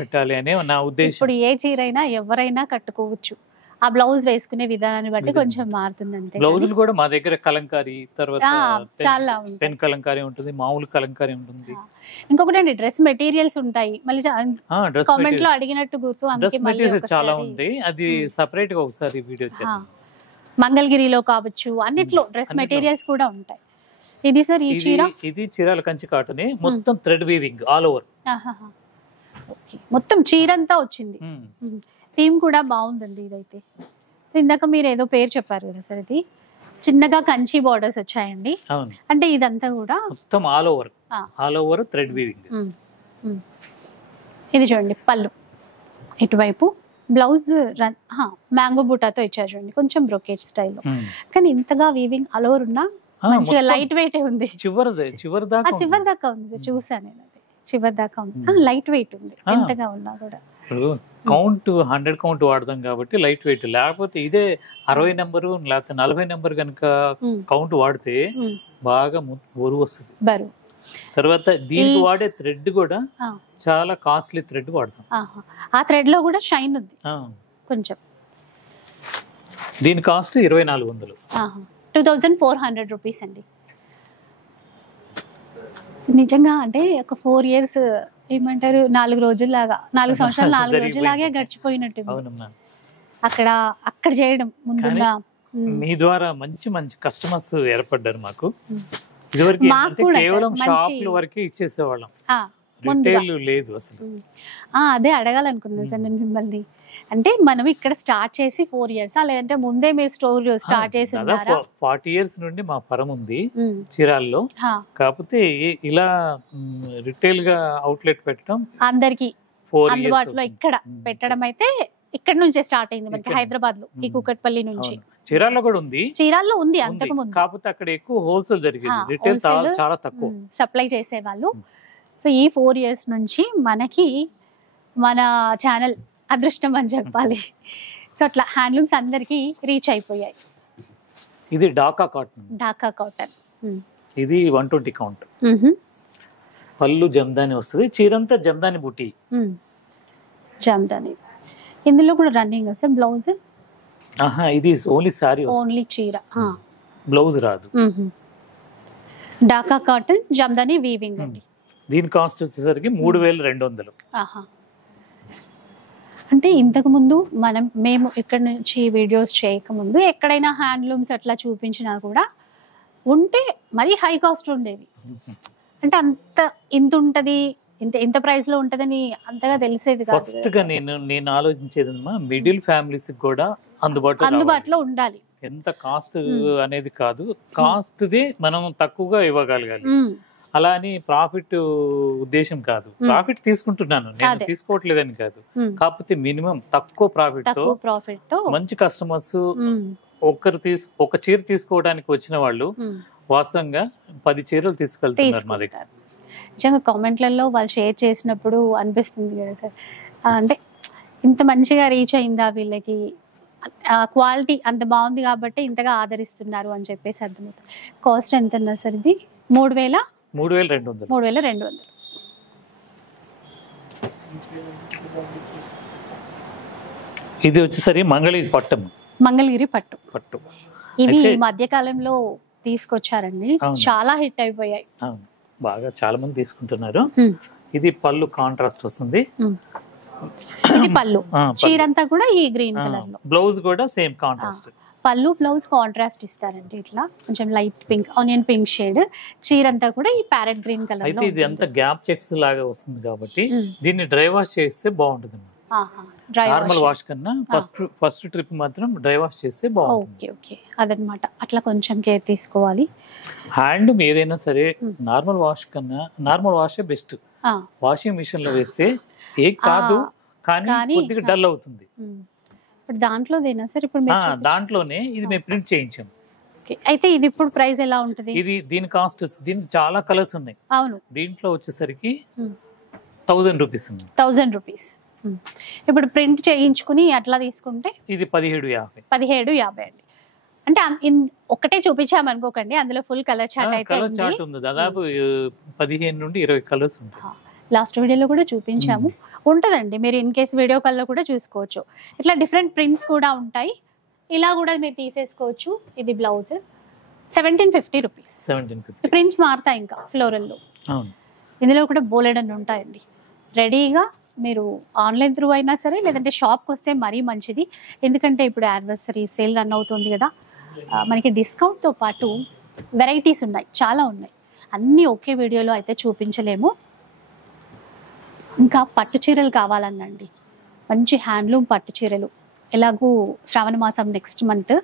పెట్టాలి అనే నా ఉద్దేశం. ఇప్పుడు ఏ చీరైనా ఎవరైనా కట్టుకోవచ్చు, ఆ బ్లౌజ్ వేసుకునే విధానాన్ని బట్టి కొంచెం మారుతుంది అంతే. బ్లౌజులు కూడా మా దగ్గర కలంకారీ, తర్వాత చాలా పెన్ కలంకారీ ఉంటుంది, మామూలు కలంకారీ ఉంటుంది. ఇంకొకటి అండి డ్రెస్ మెటీరియల్స్ ఉంటాయి, మళ్ళీ కామెంట్ లో అడిగినట్టు గుర్తు, చాలా ఉంటాయి. అది సపరేట్ గా ఒకసారి వీడియో చేద్దాం. మంగళగిరిలో కావచ్చు అన్నిట్లో డ్రెస్ మెటీరియల్స్ కూడా ఉంటాయి. ఇది సార్ ఈ చీర, ఇది చీరాల కంచి కాటన్, మొత్తం థ్రెడ్ వీవింగ్ ఆల్ ఓవర్, మొత్తం చీరంతా వచ్చింది. థీమ్ కూడా బాగుందండి ఇదైతే. ఇందాక మీరు ఏదో పేరు చెప్పారు కదా సార్, ఇది చిన్నగా కంచి బార్డర్స్ వచ్చాయండి, అంటే ఇదంతా కూడా మొత్తం ఆల్ ఓవర్ థ్రెడ్ వీవింగ్. ఇది చూడండి పళ్ళు, ఇటువైపు బ్లౌజ్ మ్యాంగో బూటాతో ఇచ్చారు చూడండి, కొంచెం బ్రోకెట్ స్టైల్లో, కానీ ఇంతగా వీవింగ్ ఆల్ ఓవర్ ఉన్నా మంచిగా లైట్ వెయిట్ ఉంది. చివరి దాకా ఉంది, చూసాను నేను, చివరి దాకా ఉంది, లైట్ వెయిట్ ఉంది ఎంతగా ఉన్నా కూడా. కౌంట్ 100 కౌంట్ వాడదాం కాబట్టి లైట్ వెయిట్, లేకపోతే ఇదే 60 నెంబరు లేకపోతే 40 నెంబర్ కనుక కౌంట్ వాడితే బాగా బరువు వస్తుంది. తర్వాత దీనికి వాడే థ్రెడ్ కూడా చాలా కాస్ట్లీ థ్రెడ్ వాడతాం, ఆ థ్రెడ్ లో కూడా షైన్ ఉంది కొంచెం. దీని కాస్ట్ 2400, 2400 రూపీస్ అండి. నిజంగా అంటే ఒక 4 years ఏమంటారు, 4 రోజుల్లాగా, 4 సంవత్సరాలు 4 రోజులాగే గడిచిపోయినట్టు అక్కడ చేయడం. ముందుగా మీ ద్వారా మంచి కస్టమర్స్ ఏర్పడ్డారు మాకు. ఇదివరకు కేవలం షాపుల వరకే ఇచ్చేసేవాళ్ళం, రిటైల్ లేదు అసలు. అదే అడగాలనుకున్నాను సార్ నేను మిమ్మల్ని, అంటే మనం ఇక్కడ స్టార్ట్ చేసి 4 years లేదంటే ముందే మీరు స్టోర్ స్టార్ట్ చేసి ఉన్నారా? 40 years నుండి మా ఫరం ఉంది చీరాల్లో, కాకపోతే ఇలా రిటైల్ గా అవుట్లెట్ పెట్టడం అందరికి అందుబాటులో ఇక్కడ పెట్టడం అయితే ఇక్కడ నుంచే స్టార్ట్ అయింది మనకి హైదరాబాద్ లో, ఈ కూకట్పల్లి నుంచి. చీరాల్లో కూడా ఉంది, చీరాల్లో ఉంది అంతకు ముందు, కాకపోతే అక్కడ ఎక్కువ హోల్సేల్ జరిగేది, రిటైల్ చాలా తక్కువ సప్లై చేసేవాళ్ళు. సో ఈ 4 years నుంచి మనకి మన ఛానల్ అదృష్టం అని చెప్పాలి. సో అట్లా హ్యాండ్లూమ్స్ అందరికి రీచ్ అయిపోయాయి. ఇది ఢాకా కాటన్. ఢాకా కాటన్. ఇది 120 కౌంట్. పళ్ళు జమ్దాని వస్తుంది, చీరంతా జమ్దాని బుట్టి. జమ్దాని. ఇందులో కూడా రన్నింగ్ సార్ బ్లౌజ్? ఇది ఓన్లీ సారీ, ఓన్లీ చీర, బ్లౌజ్ రాదు. ఢాకా కాటన్ జమ్దాని వీవింగ్ అండి. దీని కాస్ట్ వచ్చేసరికి 3200. అంటే ఇంతకు ముందు మేము ఇక్కడ నుంచి వీడియోస్ చేయకముందు ఎక్కడైనా హ్యాండ్లూమ్స్ అట్లా చూపించినా కూడా ఉంటే మరీ హై కాస్ట్ ఉండేవి. అంటే అంత ఇంత ఉంటది, ఇంత ప్రైస్ లో ఉంటదని అంతగా తెలిసేది కాదు. ఫస్ట్ గా నేను ఆలోచించేది మిడిల్ ఫ్యామిలీస్ కూడా అందుబాటులో ఉండాలి. ఎంత కాస్ట్ అనేది కాదు, కాస్ట్ ది మనం తక్కువగా ఇవ్వగలగాలి. అలా అని ప్రాఫిట్ ఉద్దేశం కాదు, ప్రాఫిట్ తీసుకుంటున్నాను నేను, తీసుకోవట్లేదని కాదు. కాకపోతే మినిమం తక్కువ ప్రాఫిట్ తో మంచి కస్టమర్స్ ఒక చీర తీసుకోవడానికి వచ్చిన వాళ్ళు వాస్తవంగా 10 చీరలు తీసుకెళ్తున్నారు మా దగ్గర. నిజంగా కామెంట్లలో వాళ్ళు షేర్ చేసినప్పుడు అనిపిస్తుంది కదా సార్, అంటే ఇంత మంచిగా రీచ్ అయిందా వీళ్ళకి, క్వాలిటీ అంత బాగుంది కాబట్టి ఇంతగా ఆదరిస్తున్నారు అని చెప్పేసి అర్థమవుతుంది. కాస్ట్ ఎంత అన్నారు సార్ ఇది? 3200. ఇది వచ్చేసరి మంగళగిరి పట్టు. ఇవి మధ్యకాలంలో తీసుకొచ్చారండి, చాలా హిట్ అయిపోయాయి. బాగా చాలా మంది తీసుకుంటున్నారు. ఇది పళ్ళు కాంట్రాస్ట్ వస్తుంది. ఇది పళ్ళు, చీరంతా కూడా ఈ గ్రీన్ కలర్ లో, బ్లౌజ్ కూడా సేమ్ కాంట్రాస్ట్. పళ్ళు బ్లౌజ్ కాంట్రాస్ట్ ఇస్తారండి, ఇట్లా కొంచెం light pink, onion pink shade. చీరంతా కూడా ఈ ప్యారెట్ గ్రీన్ కలర్. అయితే ఇది అంతా గ్యాప్ చెక్స్ లాగా వస్తుంది కాబట్టి దీన్ని డ్రై వాష్ చేస్తే బాగుంటుంది. నార్మల్ వాష్ కన్నా ఫస్ట్ ట్రిప్ మాత్రం డ్రై వాష్ చేస్తే బాగుంటుంది. ఓకే, అదనమాట. అట్లా కొంచెం కేర్ తీసుకోవాలి. హ్యాండ్ ఏదైనా సరే నార్మల్ వాష్ కన్నా నార్మల్ వాషే బెస్ట్. వాషింగ్ మిషన్ లో వేస్తే కాదు కానీ కొద్దిగా డల్ అవుతుంది. దాంట్లోదేనా సార్? ఇప్పుడు దాంట్లోనే ఇది మేము ప్రింట్ చేయించాం. అయితే ఇది ఇప్పుడు ప్రైస్ ఎలా ఉంటది? దీని కాస్ట్, దీనికి చాలా కలర్స్ ఉన్నాయి. అవును, దీంట్లో వచ్చేసరికి 1000 రూపీస్ ఉంది. 1000 రూపీస్. ఇప్పుడు ప్రింట్ చేయించుకుని అట్లా తీసుకుంటే ఇది 1750 అండి. అంటే ఒకటే చూపించాము అనుకోకండి, అందులో ఫుల్ కలర్ చార్ట్ అయితే ఉంది. దాదాపు 15 నుండి 20 కలర్స్ ఉంటాయి. లాస్ట్ వీడియోలో కూడా చూపించాము, ఉంటదండి. మీరు ఇన్ కేస్ వీడియో కాల్లో కూడా చూసుకోవచ్చు. ఇట్లా డిఫరెంట్ ప్రింట్స్ కూడా ఉంటాయి, ఇలా కూడా మీరు తీసేసుకోవచ్చు. ఇది బ్లౌజ్ 1750 రూపీస్. ప్రింట్స్ మారుతాయి ఇంకా ఫ్లోరల్లో. ఇందులో కూడా బోలెడన్ని ఉంటాయండి. రెడీగా మీరు ఆన్లైన్ త్రూ అయినా సరే, లేదంటే షాప్కి వస్తే మరీ మంచిది. ఎందుకంటే ఇప్పుడు యానివర్సరీ సేల్ రన్ అవుతుంది కదా, మనకి డిస్కౌంట్తో పాటు వెరైటీస్ ఉన్నాయి, చాలా ఉన్నాయి. అన్నీ ఒకే వీడియోలో అయితే చూపించలేము. ఇంకా పట్టు చీరలు కావాలనండి, మంచి హ్యాండ్లూమ్ పట్టు చీరలు. ఎలాగూ శ్రావణ మాసం నెక్స్ట్ మంత్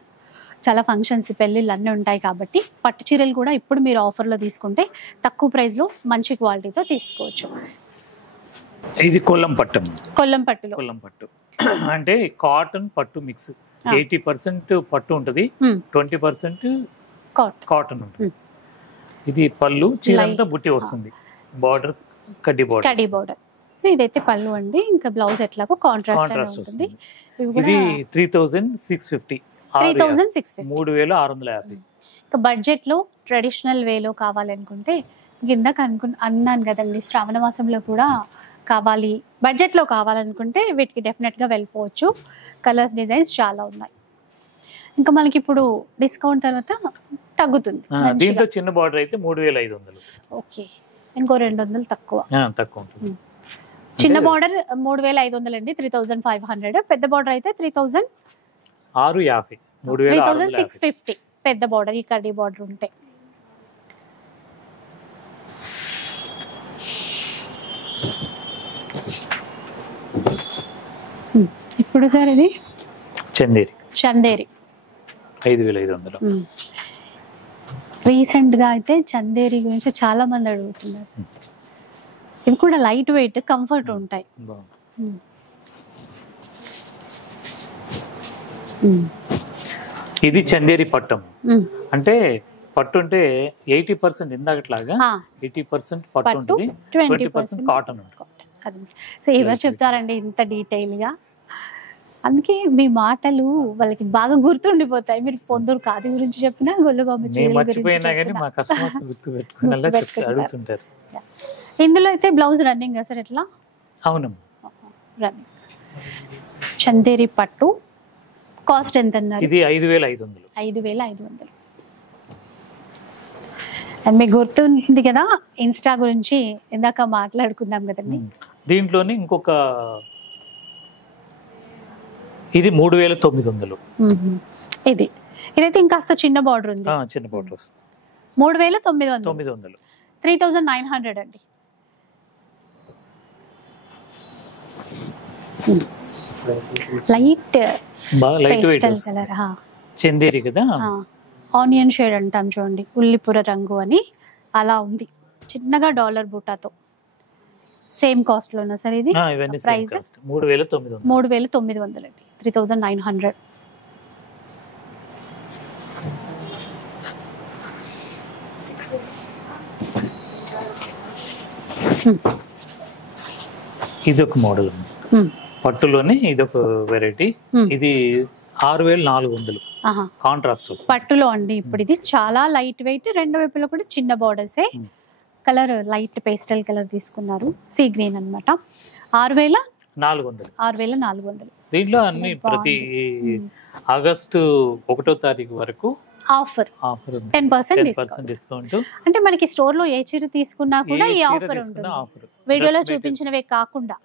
చాలా ఫంక్షన్స్, పెళ్ళిళ్ళు అన్నీ ఉంటాయి కాబట్టి పట్టు చీరలు కూడా ఇప్పుడు మీరు ఆఫర్లో తీసుకుంటే తక్కువ ప్రైస్లో మంచి క్వాలిటీతో తీసుకోవచ్చు. ఇది కొల్లం పట్టులో అంటే కాటన్ పట్టు మిక్స్. 80% పట్టు ఉంటుంది, 20% కాటన్ ఉంటుంది. ఇది పళ్ళు, చీరంతా బుట్టి వస్తుంది, బార్డర్ కడ్డీ బార్డర్. ఇదైతే పళ్ళు అండి. ఇంకా బ్లౌజ్ ఎట్లాగో కాంట్రాస్ట్ ఉంటుంది. ఇది 3650. 3650. ఇంకా బడ్జెట్ లో ట్రెడిషనల్ వేలో కావాలనుకుంటే, కిందకు అన్నాను కదండి, శ్రావణ మాసంలో కూడా కావాలి, బడ్జెట్ లో కావాలనుకుంటే వీటికి డెఫినెట్ గా వెళ్ళిపోవచ్చు. కలర్స్, డిజైన్స్ చాలా ఉన్నాయి. ఇంకా మనకి ఇప్పుడు డిస్కౌంట్ తర్వాత తగ్గుతుంది. దీంట్లో చిన్న బార్డర్ అయితే 3500. ఓకే, ఇంకో 200 తక్కువ ఉంటుంది. చిన్న బార్డర్ 3500 అండి, 3500. పెద్ద బార్డర్ అయితే 3650. పెద్ద బార్డర్, ఈ కడ్డీ బార్డర్ ఉంటే. ఇప్పుడు సార్ ఇది చందేరి 5500. రీసెంట్ గా అయితే చందేరి గురించి చాలా మంది అడుగుతున్నారు. ఇవి కూడా లైట్ వెయిట్, కంఫర్ట్ ఉంటాయి. ఇది చందేరి పట్టం. అంటే పట్టు అంటే 80% ఇందాకట్లాగా 80% పట్టు ఉంటుంది, 20% కాటన్ ఉంటుంది. సో ఎవరు చెప్తారండి ఇంత డీటెయిల్ గా? అందుకే మీ మాటలు వాళ్ళకి బాగా గుర్తుండిపోతాయి. మీరు పొందూరు ఖాదీ గురించి చెప్పినా, గొల్లబాబు నేను చీరల గురించి మర్చిపోయినా కానీ చెప్పినా. మా కస్టమర్స్ గుర్తు పెట్టుకునేలా చెప్తే అడుగుతుంటారు. ఇందులో అయితే బ్లౌజ్ రన్నింగ్ సార్ ఎట్లా? అవునమ్మా, రన్నింగ్ చందేరి పట్టు. కాస్ట్ ఎంత అన్నారు? ఇది 5,500. 5,500. అండ్ మీకు గుర్తుంది కదా ఇన్స్టా గురించి ఇందాక మాట్లాడుకున్నాం కదండి. దీంట్లోనే ఇంకొక ఇది 3,900. ఇదైతే ఇంకాస్త చిన్న బార్డర్ ఉంది. చిన్న బార్డర్ వస్తుంది. 3,900. 3,900 అండి. లైట్ పేస్టల్ కలర్, చందేరి కదా, ఆనియన్ షేడ్ అంటాం చూడండి, ఉల్లిపుర రంగు అని అలా ఉంది. చిన్నగా డాలర్ బూటాతో. సేమ్ కాస్ట్ లోనా సార్ ఇది? ప్రైస్ 3,900 అండి. 3,900. ఇది ఒక మోడల్ పట్టులోనే, ఇది ఒక వెరైటీ. ఇది 6,400 కాంట్రాస్ట్ పట్టులో అండి. ఇప్పుడు ఇది చాలా లైట్ వెయిట్, రెండు వైపులో కూడా చిన్న బార్డర్సే. కలర్ లైట్ పేస్టల్ కలర్ తీసుకున్నారు, సీ గ్రీన్ అన్నమాట. 6,400. దీంట్లో అన్ని ప్రతి ఆగస్టు 1వ తారీఖు వరకు ఆఫర్ 10% డిస్కౌంట్. అంటే మనకి స్టోర్ లో ఏ చీర తీసుకున్నా కూడా ఈ ఆఫర్ ఉంటుంది. వీడియోలో చూపించినవే కాకుండా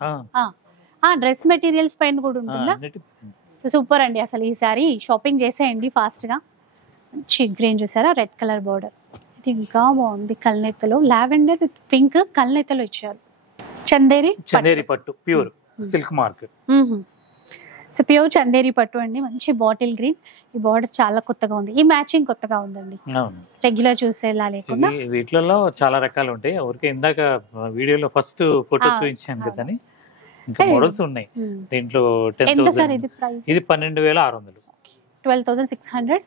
డ్రెస్ మెటీరియల్స్ పైన కూడా ఉంటుందా? సో సూపర్ అండి. అసలు ఈసారి షాపింగ్ చేసేయండి ఫాస్ట్ గా. మంచి గ్రీన్ చూసారా, రెడ్ కలర్ బార్డర్. ఇది ఇంకా బాగుంది. కల్నేతలో లావెండర్ విత్ పింక్ కల్నేతలో ఇచ్చారు. చందేరి పట్టు pure silk mark. So pure Chanderi పట్టు అండి. మంచి బాటిల్ గ్రీన్. ఈ బార్డర్ చాలా కొత్తగా ఉంది. ఈ మ్యాచింగ్ కొత్తగా ఉందండి, రెగ్యులర్ చూసేలా లేకుండా. వీటిలో చాలా రకాలు ఉంటాయి. ఎవరికి ఇందాక వీడియోలో ఫస్ట్ ఫోటో చూపించాను కదా, ఇంకా మోడల్స్ ఉన్నాయి. దీంట్లో 10,000. ఇది 12,600. 12,600.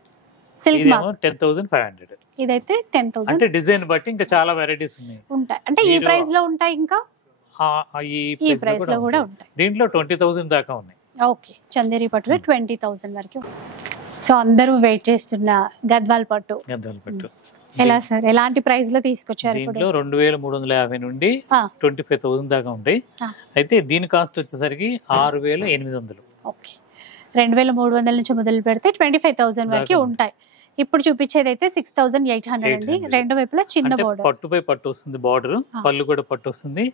Silk mark 10,500. ఇదైతే 10,000. అంటే డిజైన్ బట్టి ఇంకా చాలా వెరైటీస్ ఉన్నాయి. అంటే ఈ ప్రైస్ లో ఉంటాయి, ఇంకా ఈ ప్రైస్ లో కూడా ఉంటాయి. దీంట్లో 20,000 దాకా ఉన్నాయి. ఓకే, చందేరి పట్టులో 20,000 వరకు. సో అందరూ వెయిట్ చేస్తున్న గద్వాల్ పట్టు. ఎలా సార్, ఎలాంటి ప్రైస్ లో తీసుకొచ్చారు? దీంట్లో 2,350 నుండి 25,000 దాకా ఉంటాయి. అయితే దీని కాస్ట్ వచ్చేసరికి 6,800. ఓకే, 2,300 నుంచి మొదలు పెడితే 25,000 వరకు ఉంటాయి. ఇప్పుడు చూపించేది అయితే 6,800 అండి. రెండు వైపులా చిన్న బార్డర్, పట్టుపై పట్టు వస్తుంది బార్డర్, పళ్ళు కూడా పట్టు వస్తుంది.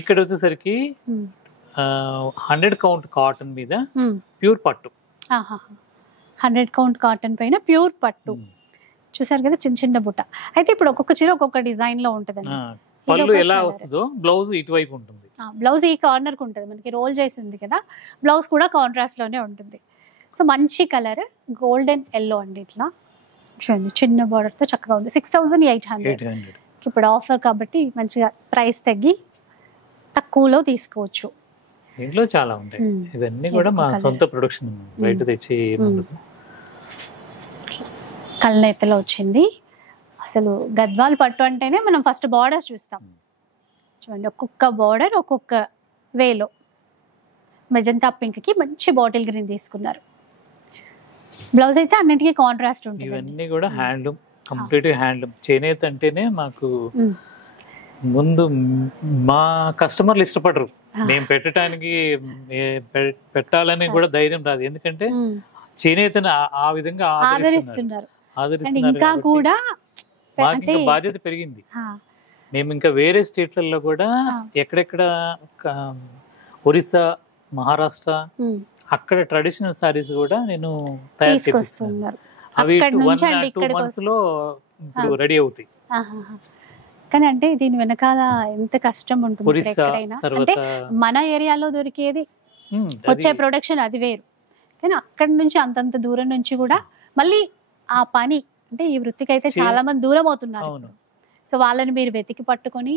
ఇక్కడ వచ్చేసరికి 100 కౌంట్ కాటన్ మీద ప్యూర్ పట్టు. 100 కౌంట్ కాటన్ పైన ప్యూర్ పట్టు చూసారు కదా, చిన్న చిన్న బుట్ట. అయితే ఇప్పుడు ఒక్కొక్క చీర ఒక్కొక్క డిజైన్ లో ఉంటదండి. పళ్ళు ఎలా వస్తుందో బ్లౌజ్ ఇటువైపు ఉంటుంది. బ్లౌజ్ ఈ కార్నర్ కు ఉంటుంది, మనకి రోల్ చేసి ఉంది కదా. బ్లౌజ్ కూడా కాంట్రాస్ట్ లోనే ఉంటుంది. సో మంచి కలర్ గోల్డెన్ ఎల్లో అండి. ఇట్లా చూడండి, చిన్న బార్డర్ తో చక్కగా ఉంది. 6,800. ఇప్పుడు ఆఫర్ కాబట్టి మంచిగా ప్రైస్ తగ్గి తక్కువలో తీసుకోవచ్చు. దీంట్లో చాలా ఉంటాయి. ఇవన్నీ కూడా మా సొంత ప్రొడక్షన్, బయట తెచ్చి. కల్నేతలో వచ్చింది. అసలు గద్వాల్ పట్టు అంటేనే మనం ఫస్ట్ బార్డర్స్ చూస్తాం. చూడండి, ఒక్కొక్క బార్డర్ ఒక్కొక్క వేలో. మెజంతా పింక్ కి మంచి బాటిల్ గ్రీన్ తీసుకున్నారు. బ్లౌజ్ అయితే అన్నిటికీ కాంట్రాస్ట్ ఉంటుంది. ఇవన్నీ కూడా హ్యాండ్లూమ్, కంప్లీట్ హ్యాండ్లూమ్. చేనేత అంటేనే మాకు ముందు మా కస్టమర్లు ఇష్టపడరు. మేము పెట్టాలని కూడా ధైర్యం రాదు. ఎందుకంటే చేనేతను ఆ విధంగా ఆదరిస్తున్నారు. ఇంకా కూడా మాకు బాధ్యత పెరిగింది. మేము ఇంకా వేరే స్టేట్లలో కూడా ఎక్కడెక్కడ ఒరిస్సా, మహారాష్ట్ర అక్కడ ట్రెడిషనల్ సారీస్ కూడా నేను తయారు చేస్తున్నాను. అవి 1-2 months లో ఇప్పుడు రెడీ అవుతాయి. కానీ అంటే దీని వెనకాల ఎంత కష్టం ఉంటుంది ఎక్కడైనా. అంటే మన ఏరియాలో దొరికేది వచ్చే ప్రొడక్షన్ అది వేరు, కానీ అక్కడి నుంచి అంతంత దూరం నుంచి కూడా మళ్ళీ ఆ పని, అంటే ఈ వృత్తికి అయితే చాలా మంది దూరం అవుతున్నారు. సో వాళ్ళని మీరు వెతికి పట్టుకొని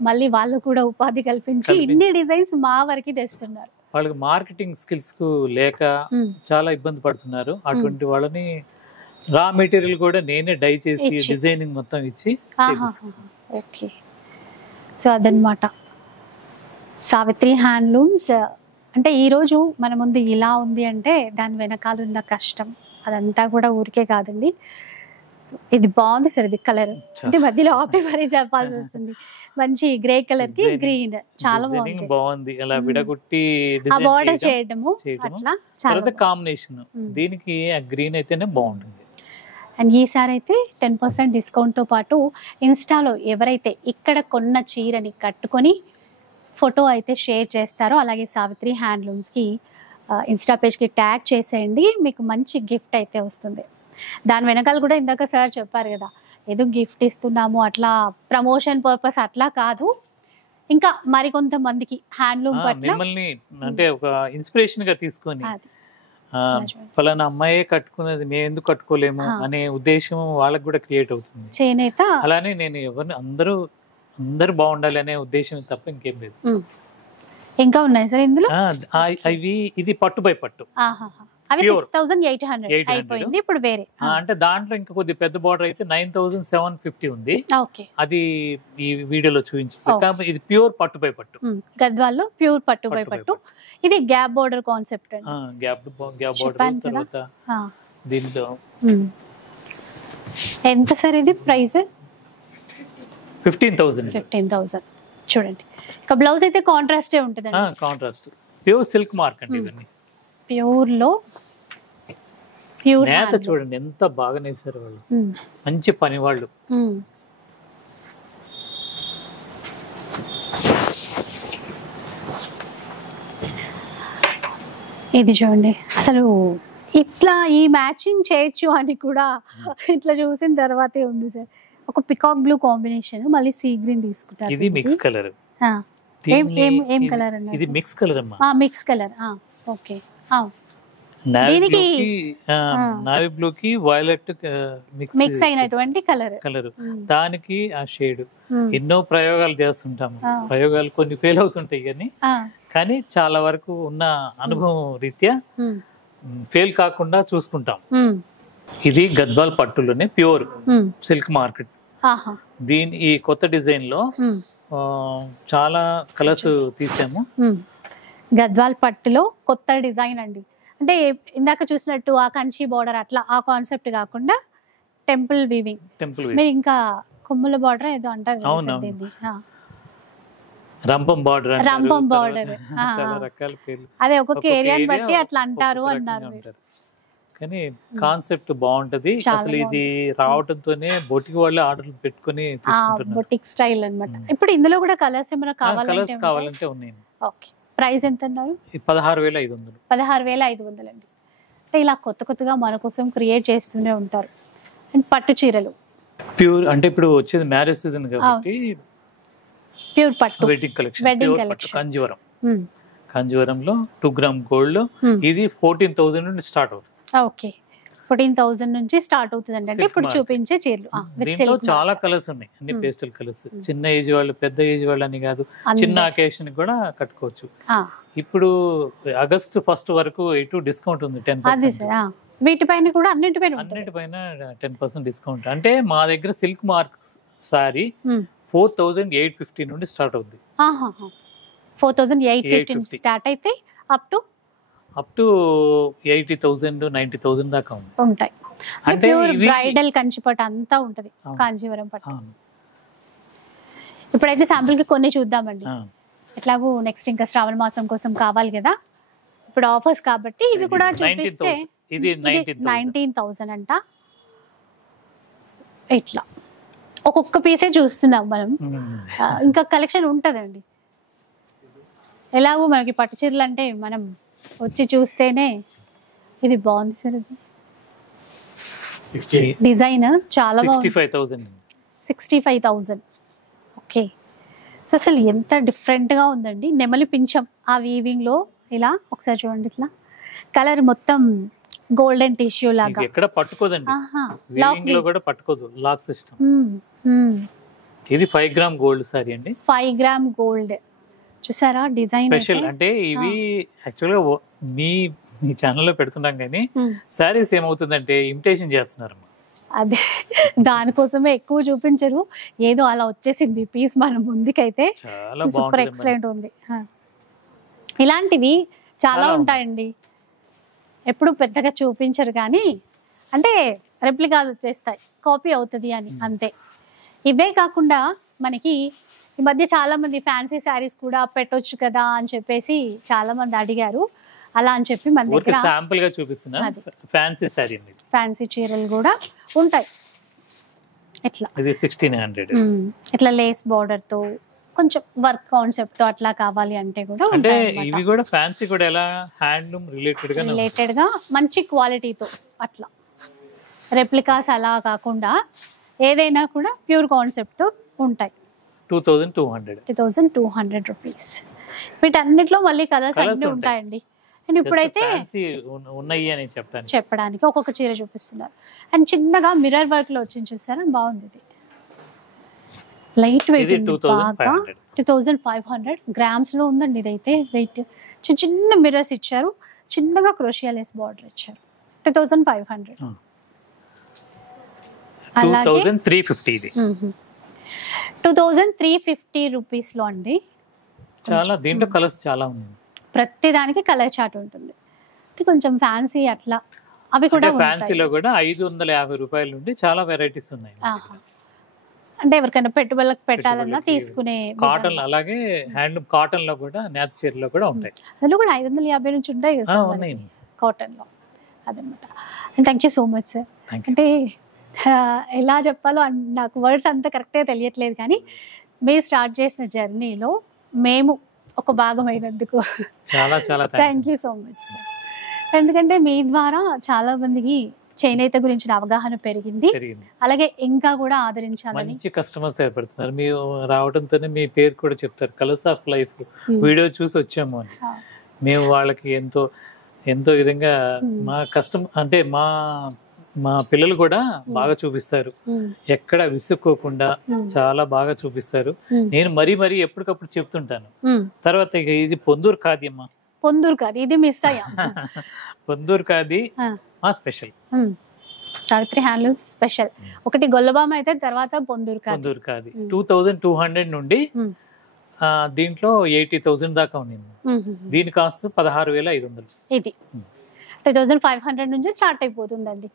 మళ్ళీ వాళ్ళు కూడా ఉపాధి కల్పించి ఇన్ని డిజైన్స్ మా వరకు తెస్తున్నారు. వాళ్ళకి మార్కెటింగ్ స్కిల్స్ కు లేక చాలా ఇబ్బంది పడుతున్నారు. అటువంటి వాళ్ళని రా మెటీరియల్ కూడా నేనే డై చేసి డిజైనింగ్ మొత్తం ఇచ్చి. ఓకే, సో అదనమాట సావిత్రి హ్యాండ్లూమ్స్ అంటే ఈ రోజు మన ముందు ఇలా ఉంది అంటే దాని వెనకాల ఉన్న కష్టం అదంతా కూడా ఊరికే కాదండి. ఇది బాగుంది సార్, ఇది కలర్ అంటే మధ్యలో ఆపి మరీ చెప్పాల్సి వస్తుంది. మంచి గ్రే కలర్ కి గ్రీన్ చాలా బాగుంది. అలా విడగొట్టి ఆ బార్డర్ చేయడము అట్లా చాలా కాంబినేషన్, దీనికి ఆ గ్రీన్ అయితేనే బాగుంటుంది. అండ్ ఈసారి అయితే 10% డిస్కౌంట్తో పాటు ఇన్స్టాలో ఎవరైతే ఇక్కడ కొన్న చీరని కట్టుకొని ఫోటో అయితే షేర్ చేస్తారో, అలాగే సావిత్రి హ్యాండ్లూమ్స్కి ఇన్స్టా పేజ్కి ట్యాగ్ చేసేయండి, మీకు మంచి గిఫ్ట్ అయితే వస్తుంది. దాని వెనకాల కూడా ఇందాక సార్ చెప్పారు కదా, ఏదో గిఫ్ట్ ఇస్తున్నాము అట్లా ప్రమోషన్ పర్పస్ అట్లా కాదు, ఇంకా మరికొంతమందికి హ్యాండ్లూమ్ పట్ల మిమ్మల్ని అంటే ఒక ఇన్స్పిరేషన్ గా తీసుకొని ఫలానా అమ్మాయే కట్టుకున్నది మేము ఎందుకు కట్టుకోలేము అనే ఉద్దేశం వాళ్ళకి కూడా క్రియేట్ అవుతుంది. చేనేత అలానే నేను ఎవరిని అందరూ బాగుండాలి అనే ఉద్దేశం తప్ప ఇంకేం లేదు. ఇంకా ఉన్నాయి సార్ ఇందులో అవి ఇది పట్టు బై పట్టు అవి 6800 అయిపోయింది ఇప్పుడు వేరే. అంటే దాంట్లో ఇంకా కొద్ది పెద్ద బార్డర్ అయితే 9750 ఉంది. అది ఈ వీడియోలో చూపించింది. ఇది ప్యూర్ పట్టు బై పట్టు, గద్వాల్లో ప్యూర్ పట్టు బై పట్టు. ఇది గ్యాప్ బోర్డర్ కాన్సెప్ట్ అండి. గ్యాప్ బోర్డర్ తర్వాత దీంట్లో ఎంత సార్ ఇది ప్రైస్? 15,000 చూడండి. ఇక బ్లౌజ్ అయితే కాంట్రాస్టే ఉంటుంది. కాంట్రాస్ట్ ప్యూర్ సిల్క్ మార్క్ అండి. ఇవన్నీ ప్యూర్ లో నేత చూడండి ఎంత బాగా నేసారు వాళ్ళు, మంచి పని వాళ్ళు. ఇది చూడండి, అసలు ఇట్లా ఈ మ్యాచింగ్ చేయొచ్చు అని కూడా ఇట్లా చూసిన తర్వాతే ఉంది సార్. ఒక పికాక్ బ్లూ కాంబినేషన్, మళ్ళీ సీ గ్రీన్ తీసుకుంటారు. ఇది మిక్స్ కలర్. ఏం కలర్ అన్న? ఇది మిక్స్ కలర్ అమ్మా. Mix colour. Okay. Navy blue కి వైలెట్ మిక్స్ అయినటువంటి కలర్. దానికి ఆ షేడ్. ఎన్నో ప్రయోగాలు చేస్తుంటాము, ప్రయోగాలు కొన్ని ఫెయిల్ అవుతుంటాయి కానీ చాలా వరకు ఉన్న అనుభవం రీత్యా ఫెయిల్ కాకుండా చూసుకుంటాం. ఇది గద్వాల్ పట్టులోనే ప్యూర్ సిల్క్ మార్కెట్. ఈ కొత్త డిజైన్ లో చాలా కలర్స్ తీసాము. గద్వాల్ పట్టులో కొత్త డిజైన్ అండి. అంటే ఇందాక చూసినట్టు ఆ కంచి బార్డర్ అట్లా ఆ కాన్సెప్ట్ కాకుండా టెంపుల్ వీవింగ్. మీరు ఇంకా కొమ్ముల బార్డర్ ఏదో అంటారు, రంపం బార్డర్, చాలా రకాల పేర్లు, అదే ఒక్కొక్క ఏరియాని బట్టి అట్లా అంటారు అన్నారు. కానీ కాన్సెప్ట్ బాగుంటది. అసలు ఇది రావడంతోనే బొటిక్ వాళ్ళు ఆర్డర్లు పెట్టుకుని బొటిక్ స్టైల్ అన్నమాట. ఇప్పుడు ఇందులో కూడా కలర్స్ ఏమైనా కావాలంటే ఉన్నాయి. ఓకే. ప్రైస్ ఎంత అన్నారు? 16,500. 16,500 అండి. అంటే ఇలా కొత్తగా మన కోసం క్రియేట్ చేస్తూనే ఉంటారు. అండ్ పట్టు చీరలు ప్యూర్ అంటే ఇప్పుడు వచ్చేది మ్యారేజ్ సీజన్ కాబట్టి ప్యూర్ పట్టు వెడ్డింగ్ కలెక్షన్. కంజీవరంలో 2 gram gold. ఇది 14,000 నుండి స్టార్ట్ అవుతుంది. ఓకే, 14,000 నుంచి స్టార్ట్ అవుతుంది అంటే ఇప్పుడు చూపించే చీరలు. దీంట్లో చాలా కలర్స్ ఉన్నాయి, అన్ని పేస్టల్ కలర్స్. చిన్న ఏజ్ వాళ్ళు, పెద్ద ఏజ్ వాళ్ళు అని కాదు, చిన్న అకేషన్ కూడా కట్టుకోవచ్చు. ఇప్పుడు ఆగస్టు 1 వరకు ఎటు డిస్కౌంట్ ఉంది 10%. వీటిపైన కూడా అన్నిటిపైన 10% డిస్కౌంట్. అంటే మా దగ్గర సిల్క్ మార్క్ సారీ 4,850 నుండి స్టార్ట్ అవుతుంది. 4,850 స్టార్ట్ అయితే అప్ టు 80,000 90,000 దాకా ఉంటాయి. అంటే బ్రైడల్ కంచిపట్టు అంతా ఉంటది కాంజీవరం పట్టు. ఇప్పుడైతే శాంపుల్ కి కొన్ని చూద్దామండి. ఎట్లాగూ నెక్స్ట్ ఇంకా శ్రావణ మాసం కోసం కావాలి కదా, ఇప్పుడు ఆఫర్స్ కాబట్టి ఇవి కూడా చూపిస్తే. ఇది 19,000 అంట. ఇట్లా ఒక్కొక్క పీసే చూస్తున్నాం మనం, ఇంకా కలెక్షన్ ఉంటదండి. ఎలాగో మనకి పట్టు చీరలు అంటే మనం వచ్చి చూస్తేనే. ఇది బాగుంది సార్, ఇది డిజైన్ చాలా బాగుంది. 65,000. ఓకే. సో అసలు ఎంత డిఫరెంట్ గా ఉందండి. నెమలి పింఛం ఆ వీవింగ్ లో ఇలా ఒకసారి చూడండి. ఇట్లా కలర్ మొత్తం గోల్డెన్ టిష్యూ లాగా ఎక్కడ పట్టుకోదండి, వీవింగ్ లో కూడా పట్టుకోదు, లాక్ సిస్టమ్. ఇది 5 గ్రామ్ గోల్డ్ సారీ అండి. 5 గ్రామ్ గోల్డ్ చూసారా డిజైన్ స్పెషల్. అంటే ఇవి యాక్చువల్గా మీ ఛానల్లో పెడుతున్నాం కానీ సారీస్ ఏమవుతుందంటే ఇమిటేషన్ చేస్తున్నారు. అదే దానికోసమే ఎక్కువ చూపించరు, ఏదో అలా వచ్చేసింది పీస్ మన ముందుకైతే. సూపర్ ఎక్సలెంట్ ఉంది. ఇలాంటివి చాలా ఉంటాయండి, ఎప్పుడు పెద్దగా చూపించరు కానీ అంటే రెప్లికాలు వచ్చేస్తాయి, కాపీ అవుతుంది అని అంతే. ఇవే కాకుండా మనకి ఈ మధ్య చాలా మంది ఫ్యాన్సీ శారీస్ కూడా పెట్టొచ్చు కదా అని చెప్పేసి చాలా మంది అడిగారు. అలా అని చెప్పి మన దగ్గర శాంపుల్ గా చూపిస్తున్నా ఫ్యాన్సీ శారీ, ఫ్యాన్సీ చీరలు కూడా ఉంటాయి. ఇట్లా ఇది 1600, ఇట్లా లేస్ బార్డర్ తో కొంచెం వర్క్ కాన్సెప్ట్ తో అట్లా కావాలి అంటే కూడా అంటే ఇవి కూడా ఫ్యాన్సీ కూడా ఎలా హ్యాండ్లూమ్ రిలేటెడ్ గా మంచి క్వాలిటీతో అట్లా రెప్లికాస్ అలా కాకుండా ఏదైనా కూడా ప్యూర్ కాన్సెప్ట్ తో ఉంటాయి. 2200 రూపీస్. వీటన్నిటిలో మళ్ళీ కలర్స్ అన్ని ఉంటాయండి. అండ్ ఇప్పుడైతే ఉన్నాయి అని చెప్పడానికి ఒక్కొక్క చీర చూపిస్తున్నారు. అండ్ చిన్నగా మిర్రర్ వర్క్ లో వచ్చింది చూసారా, బాగుంది. ఇది లైట్ వెయిట్ 2500 గ్రామ్స్ లో ఉందండి. ఇదైతే వెయిట్ చిన్న చిన్న మిర్రర్స్ ఇచ్చారు, చిన్నగా క్రోషియా లేస్ బార్డర్ ఇచ్చారు. 2500. అలాగే 2350 రూపీస్ లో అండి. చాలా దీంట్లో కలర్స్ చాలా ఉన్నాయి, ప్రతి దానికి కలర్ చార్ట్ ఉంటుంది. కొంచెం ఫ్యాన్సీ అట్లా అవి కూడా ఫ్యాన్సీలో కూడా 550 రూపాయల నుండి చాలా వెరైటీస్ ఉన్నాయి. అంటే ఎవరికైనా పెట్టుబడులకు పెట్టాలన్నా తీసుకునే కాటన్, అలాగే హ్యాండ్లూమ్ కాటన్ లో కూడా నేత చీరలో కూడా ఉంటాయి. అందులో కూడా 550 నుంచి ఉంటాయి కదా కాటన్ లో. అదనమాట. Thank you so much sir. అంటే ఎలా చెప్పాలో నాకు వర్డ్స్ అంత కరెక్ట్గా తెలియట్లేదు, కానీ మీరు స్టార్ట్ చేసిన జర్నీలో మేము ఒక భాగం అయినందుకు చాలా చాలా thank you so much sir. ఎందుకంటే మీ ద్వారా చాలా మందికి చేనేత గురించిన అవగాహన పెరిగింది, అలాగే ఇంకా కూడా ఆదరించాలని మంచి కస్టమర్స్ ఏర్పడుతున్నారు. మీరు రావడంతోనే మీ పేరు కూడా చెప్తారు, కలర్స్ ఆఫ్ లైఫ్ వీడియో చూసి వచ్చాము అని. మేము వాళ్ళకి ఎంతో ఎంతో విధంగా మా కష్టం అంటే మా పిల్లలు కూడా బాగా చూపిస్తారు, ఎక్కడ విసుక్కోకుండా చాలా బాగా చూపిస్తారు. నేను మరీ ఎప్పటికప్పుడు చెప్తుంటాను. తర్వాత ఇక ఇది పొందూరు ఖాదీ అమ్మా, పొందూరు ఖాదీ ఇది మిస్ అయ్యాం. పొందూరు ఖాదీ మా స్పెషల్, సావిత్రి హ్యాండ్లూమ్స్ స్పెషల్. ఒకటి గొల్లబామ అయితే తర్వాత పొందూరు ఖాదీ 2200 నుండి దీంట్లో 80,000 దాకా ఉంది. దీని కాస్ట్ 16,500. ఇది 2500 నుంచి స్టార్ట్ అయిపోతుందండి,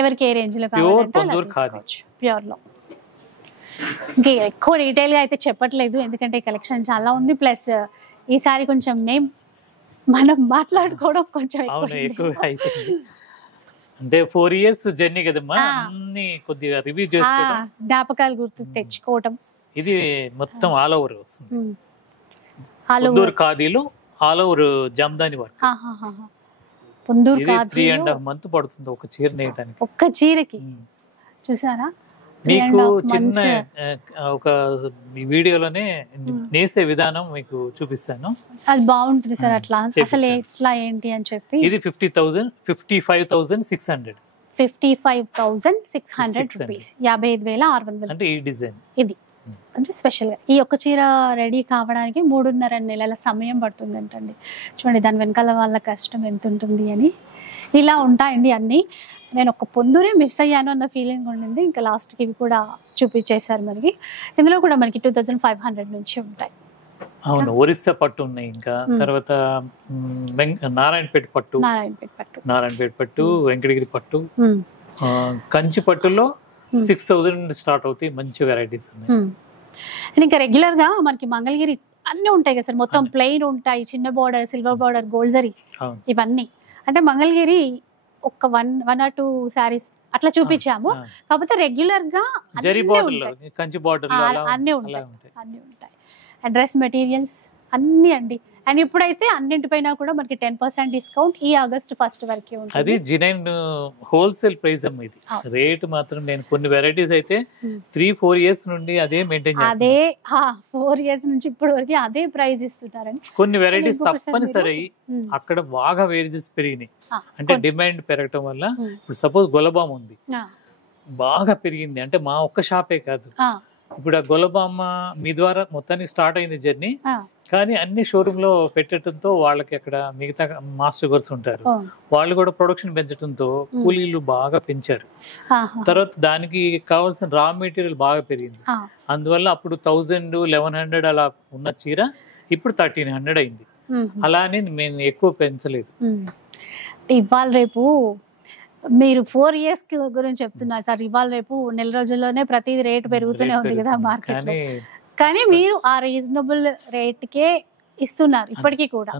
ఎవరికి ఏ రేంజ్ లో కావాలంటే ప్యూర్ లో. ఇంకా ఎక్కువ డీటెయిల్ గా అయితే చెప్పట్లేదు, ఎందుకంటే కలెక్షన్ చాలా ఉంది. ప్లస్ ఈసారి కొంచెం మనం మాట్లాడుకోవడం కొంచెం ఎక్కువ అయిపోయింది. అంటే 4 years జర్నీ కదమ్మా, అన్ని కొద్దిగా రివ్యూ చేసుకోవడం, జ్ఞాపకాలు గుర్తు తెచ్చుకోవడం. ఇది మొత్తం ఆల్ ఓవర్ వస్తుంది. పొందూరు ఖాదీలో all over Jamdani work. Ponduru 3.5 months పడుతుంది ఒక చీర నేయడానికి. ఒక్క చీరకి చూసారా? మీకు చిన్న ఒక వీడియోలోనే నేసే విధానం మీకు చూపిస్తాను, అది బాగుంటుంది సార్. అట్లా అసలు ఎట్లా ఏంటి అని చెప్పి. ఇది 55,600. 55,600 రూపీస్, 55,600. అంటే ఈ డిజైన్ ఇది అంటే స్పెషల్ గా ఈ ఒక్క చీర రెడీ కావడానికి 3.5 నెలల సమయం పడుతుంది అంటండి. చూడండి దాని వెనకాల వాళ్ళ కష్టం ఎంత ఉంటుంది అని. ఇలా ఉంటాయండి అన్ని. నేను ఒక పొందూరే మిస్ అయ్యాను అన్న ఫీలింగ్ ఉండింది. ఇంకా లాస్ట్కి ఇవి కూడా చూపించేశారు మనకి. ఇందులో కూడా మనకి 2500 నుంచి ఉంటాయి. అవును, ఒరిస్సా పట్టు ఉన్నాయి, ఇంకా తర్వాత నారాయణపేట పట్టు, వెంకటగిరి పట్టు, కంచి పట్టులో 6,000 నుండి స్టార్ట్ అవుతాయి. మంచి వెరైటీస్ ఉన్నాయి. ఇంకా రెగ్యులర్ గా మనకి మంగళగిరి అన్ని ఉంటాయి కదా సార్, మొత్తం ప్లెయిన్ ఉంటాయి, చిన్న border, silver border, gold zari, ఇవన్నీ. అంటే మంగళగిరి ఒక 1 or 2 సారీస్ అట్లా చూపించాము. కాకపోతే రెగ్యులర్ గా కంచి బార్డర్ అన్ని ఉంటాయి. డ్రెస్ మెటీరియల్స్ అన్ని అండి. అండ్ ఇప్పుడైతే అన్నింటిపైన కూడా మనకి 10% డిస్కౌంట్ ఈ August 1st వరకే ఉంటుంది. అది జినైన్ హోల్సేల్ ప్రైస్ అమ్మ. ఇది రేట్ మాత్రం నేను కొన్ని వెరైటీస్ అయితే 3-4 years నుండి అదే మెయింటైన్ చేస్తాను. అదే 4 years నుంచి ఇప్పటి వరకు అదే ప్రైస్ ఇస్తున్నారని. కొన్ని వెరైటీస్ తప్పనిసరి అక్కడ బాగా వేరియస్ పెరిగినాయి. అంటే డిమాండ్ పెరగటం వల్ల ఇప్పుడు సపోజ్ గొలబామ్ ఉంది, బాగా పెరిగింది. అంటే మా ఒక్క షాపే కాదు, ఇప్పుడు ఆ గొలబామ్మ మీ ద్వారా మొత్తానికి స్టార్ట్ అయింది జర్నీ. కానీ అన్ని షోరూమ్ లో పెట్టడంతో వాళ్ళకి అక్కడ మిగతా మాస్టర్ గర్స్ ఉంటారు, వాళ్ళు కూడా ప్రొడక్షన్ పెంచడంతో కూలీలు బాగా పెంచారు. తర్వాత దానికి కావాల్సిన రా మెటీరియల్ బాగా పెరిగింది. అందువల్ల అప్పుడు 1,000, 1,100 అలా ఉన్న చీర ఇప్పుడు 1,300 అయింది. అలా అని నేను ఎక్కువ పెంచలేదు. ఇవాళ రేపు మీరు 4 years గురించి చెప్తున్నారు సార్. ఇవాళ రేపు నెల రోజుల్లోనే ప్రతి రేట్ పెరుగుతూనే ఉంది కదా మార్కెట్, కానీ మీరు ఆ రీజనబుల్ రేట్కే ఇస్తున్నారు ఇప్పటికీ కూడా.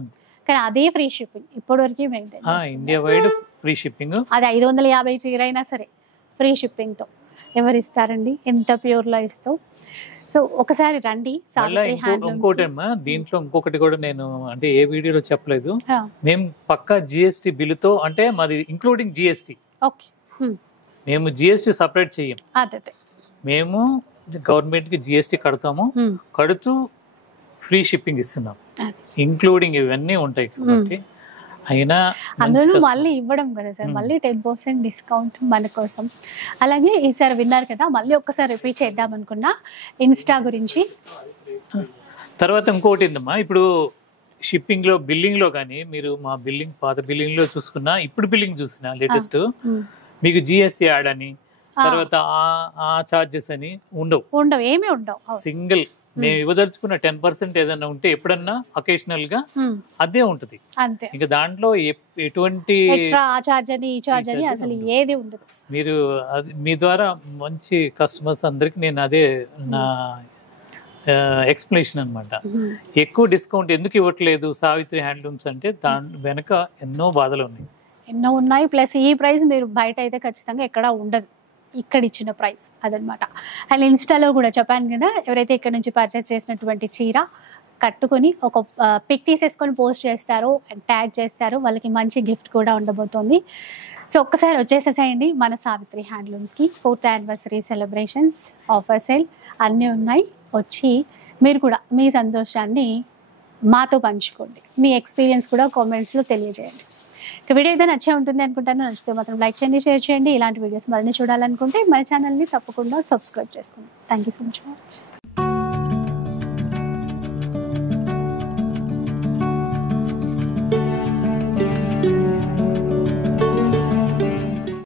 కానీ అదే ఫ్రీ షిప్పింగ్ ఇప్పటి వరకు maintain, India wide free shipping. అది 550 చీర అయినా సరే ఫ్రీ షిప్పింగ్ తో ఎవరు ఇస్తారండి? ఎంత ప్యూర్ లో ఇస్తావు. సో ఒకసారి రండి. ఇంకోటమ్మా దీంట్లో ఇంకొకటి కూడా నేను అంటే ఏ వీడియోలో చెప్పలేదు, మేము పక్కా జిఎస్టి బిల్లుతో, అంటే మాది ఇంక్లూడింగ్ జిఎస్టి. మేము జిఎస్టి సపరేట్ చెయ్యం, మేము గవర్నమెంట్ కి జిఎస్టి కడతాము, కడుతూ ఫ్రీ షిప్పింగ్ ఇస్తున్నాం, ఇంక్లూడింగ్ ఇవన్నీ ఉంటాయి కాబట్టి. అయినా అందులో మళ్ళీ ఇవ్వడం కదా సార్, మళ్ళీ 10% డిస్కౌంట్ మన కోసం. అలాగే ఈసారి విన్నారు కదా, మళ్ళీ ఒక్కసారి రిపీట్ చేద్దాం అనుకున్నా ఇన్స్టా గురించి. తర్వాత ఇంకోటి ఏందమ్మా, ఇప్పుడు షిప్పింగ్ లో బిల్లింగ్ లో కానీ మీరు మా బిల్లింగ్ పాత బిల్లింగ్ లో చూసుకున్నా, ఇప్పుడు బిల్లింగ్ చూసినా లేటెస్ట్, మీకు జిఎస్టీ యాడ్ అని తర్వాత ఆ చార్జెస్ అని ఉండవు, ఏమీ ఉండవు. సింగిల్ మేము ఇవ్వదలుచుకున్న 10% ఏదైనా ఉంటే ఎప్పుడన్నా అకేషనల్ గా అదే ఉంటది అంతే. ఇంకా దాంట్లో ఎటువంటి అసలు ఏది ఉండదు. మీరు మీ ద్వారా మంచి కస్టమర్స్ అందరికి నేను అదే నా ఎక్స్ప్లెనేషన్ అనమాట. ఎక్కువ డిస్కౌంట్ ఎందుకు ఇవ్వట్లేదు సావిత్రి హ్యాండ్లూమ్స్ అంటే దాని వెనక ఎన్నో బాధలు ఉన్నాయి. ప్లస్ ఈ ప్రైస్ మీరు బయట అయితే ఖచ్చితంగా ఎక్కడా ఉండదు, ఇక్కడ ఇచ్చిన ప్రైస్ అదనమాట. అండ్ ఇన్స్టాలో కూడా చెప్పాను కదా, ఎవరైతే ఇక్కడ నుంచి పర్చేస్ చేసినటువంటి చీర కట్టుకొని ఒక పిక్ తీసేసుకొని పోస్ట్ చేస్తారో ట్యాగ్ చేస్తారో వాళ్ళకి మంచి గిఫ్ట్ కూడా ఉండబోతోంది. సో ఒక్కసారి వచ్చేసేసేయండి మన సావిత్రి హ్యాండ్లూమ్స్కి. 4th anniversary celebrations, offer sale అన్నీ ఉన్నాయి. వచ్చి మీరు కూడా మీ సంతోషాన్ని మాతో పంచుకోండి, మీ ఎక్స్పీరియన్స్ కూడా కామెంట్స్లో తెలియజేయండి. వీడియో అయితే నచ్చే ఉంటుంది అనుకుంటాను. నచ్చితే మాత్రం లైక్ చేయండి, షేర్ చేయండి. ఇలాంటి వీడియోస్ మరిన్ని చూడాలనుకుంటే మన ఛానల్ని తప్పకుండా సబ్స్క్రైబ్ చేసుకోండి. Thank you so much.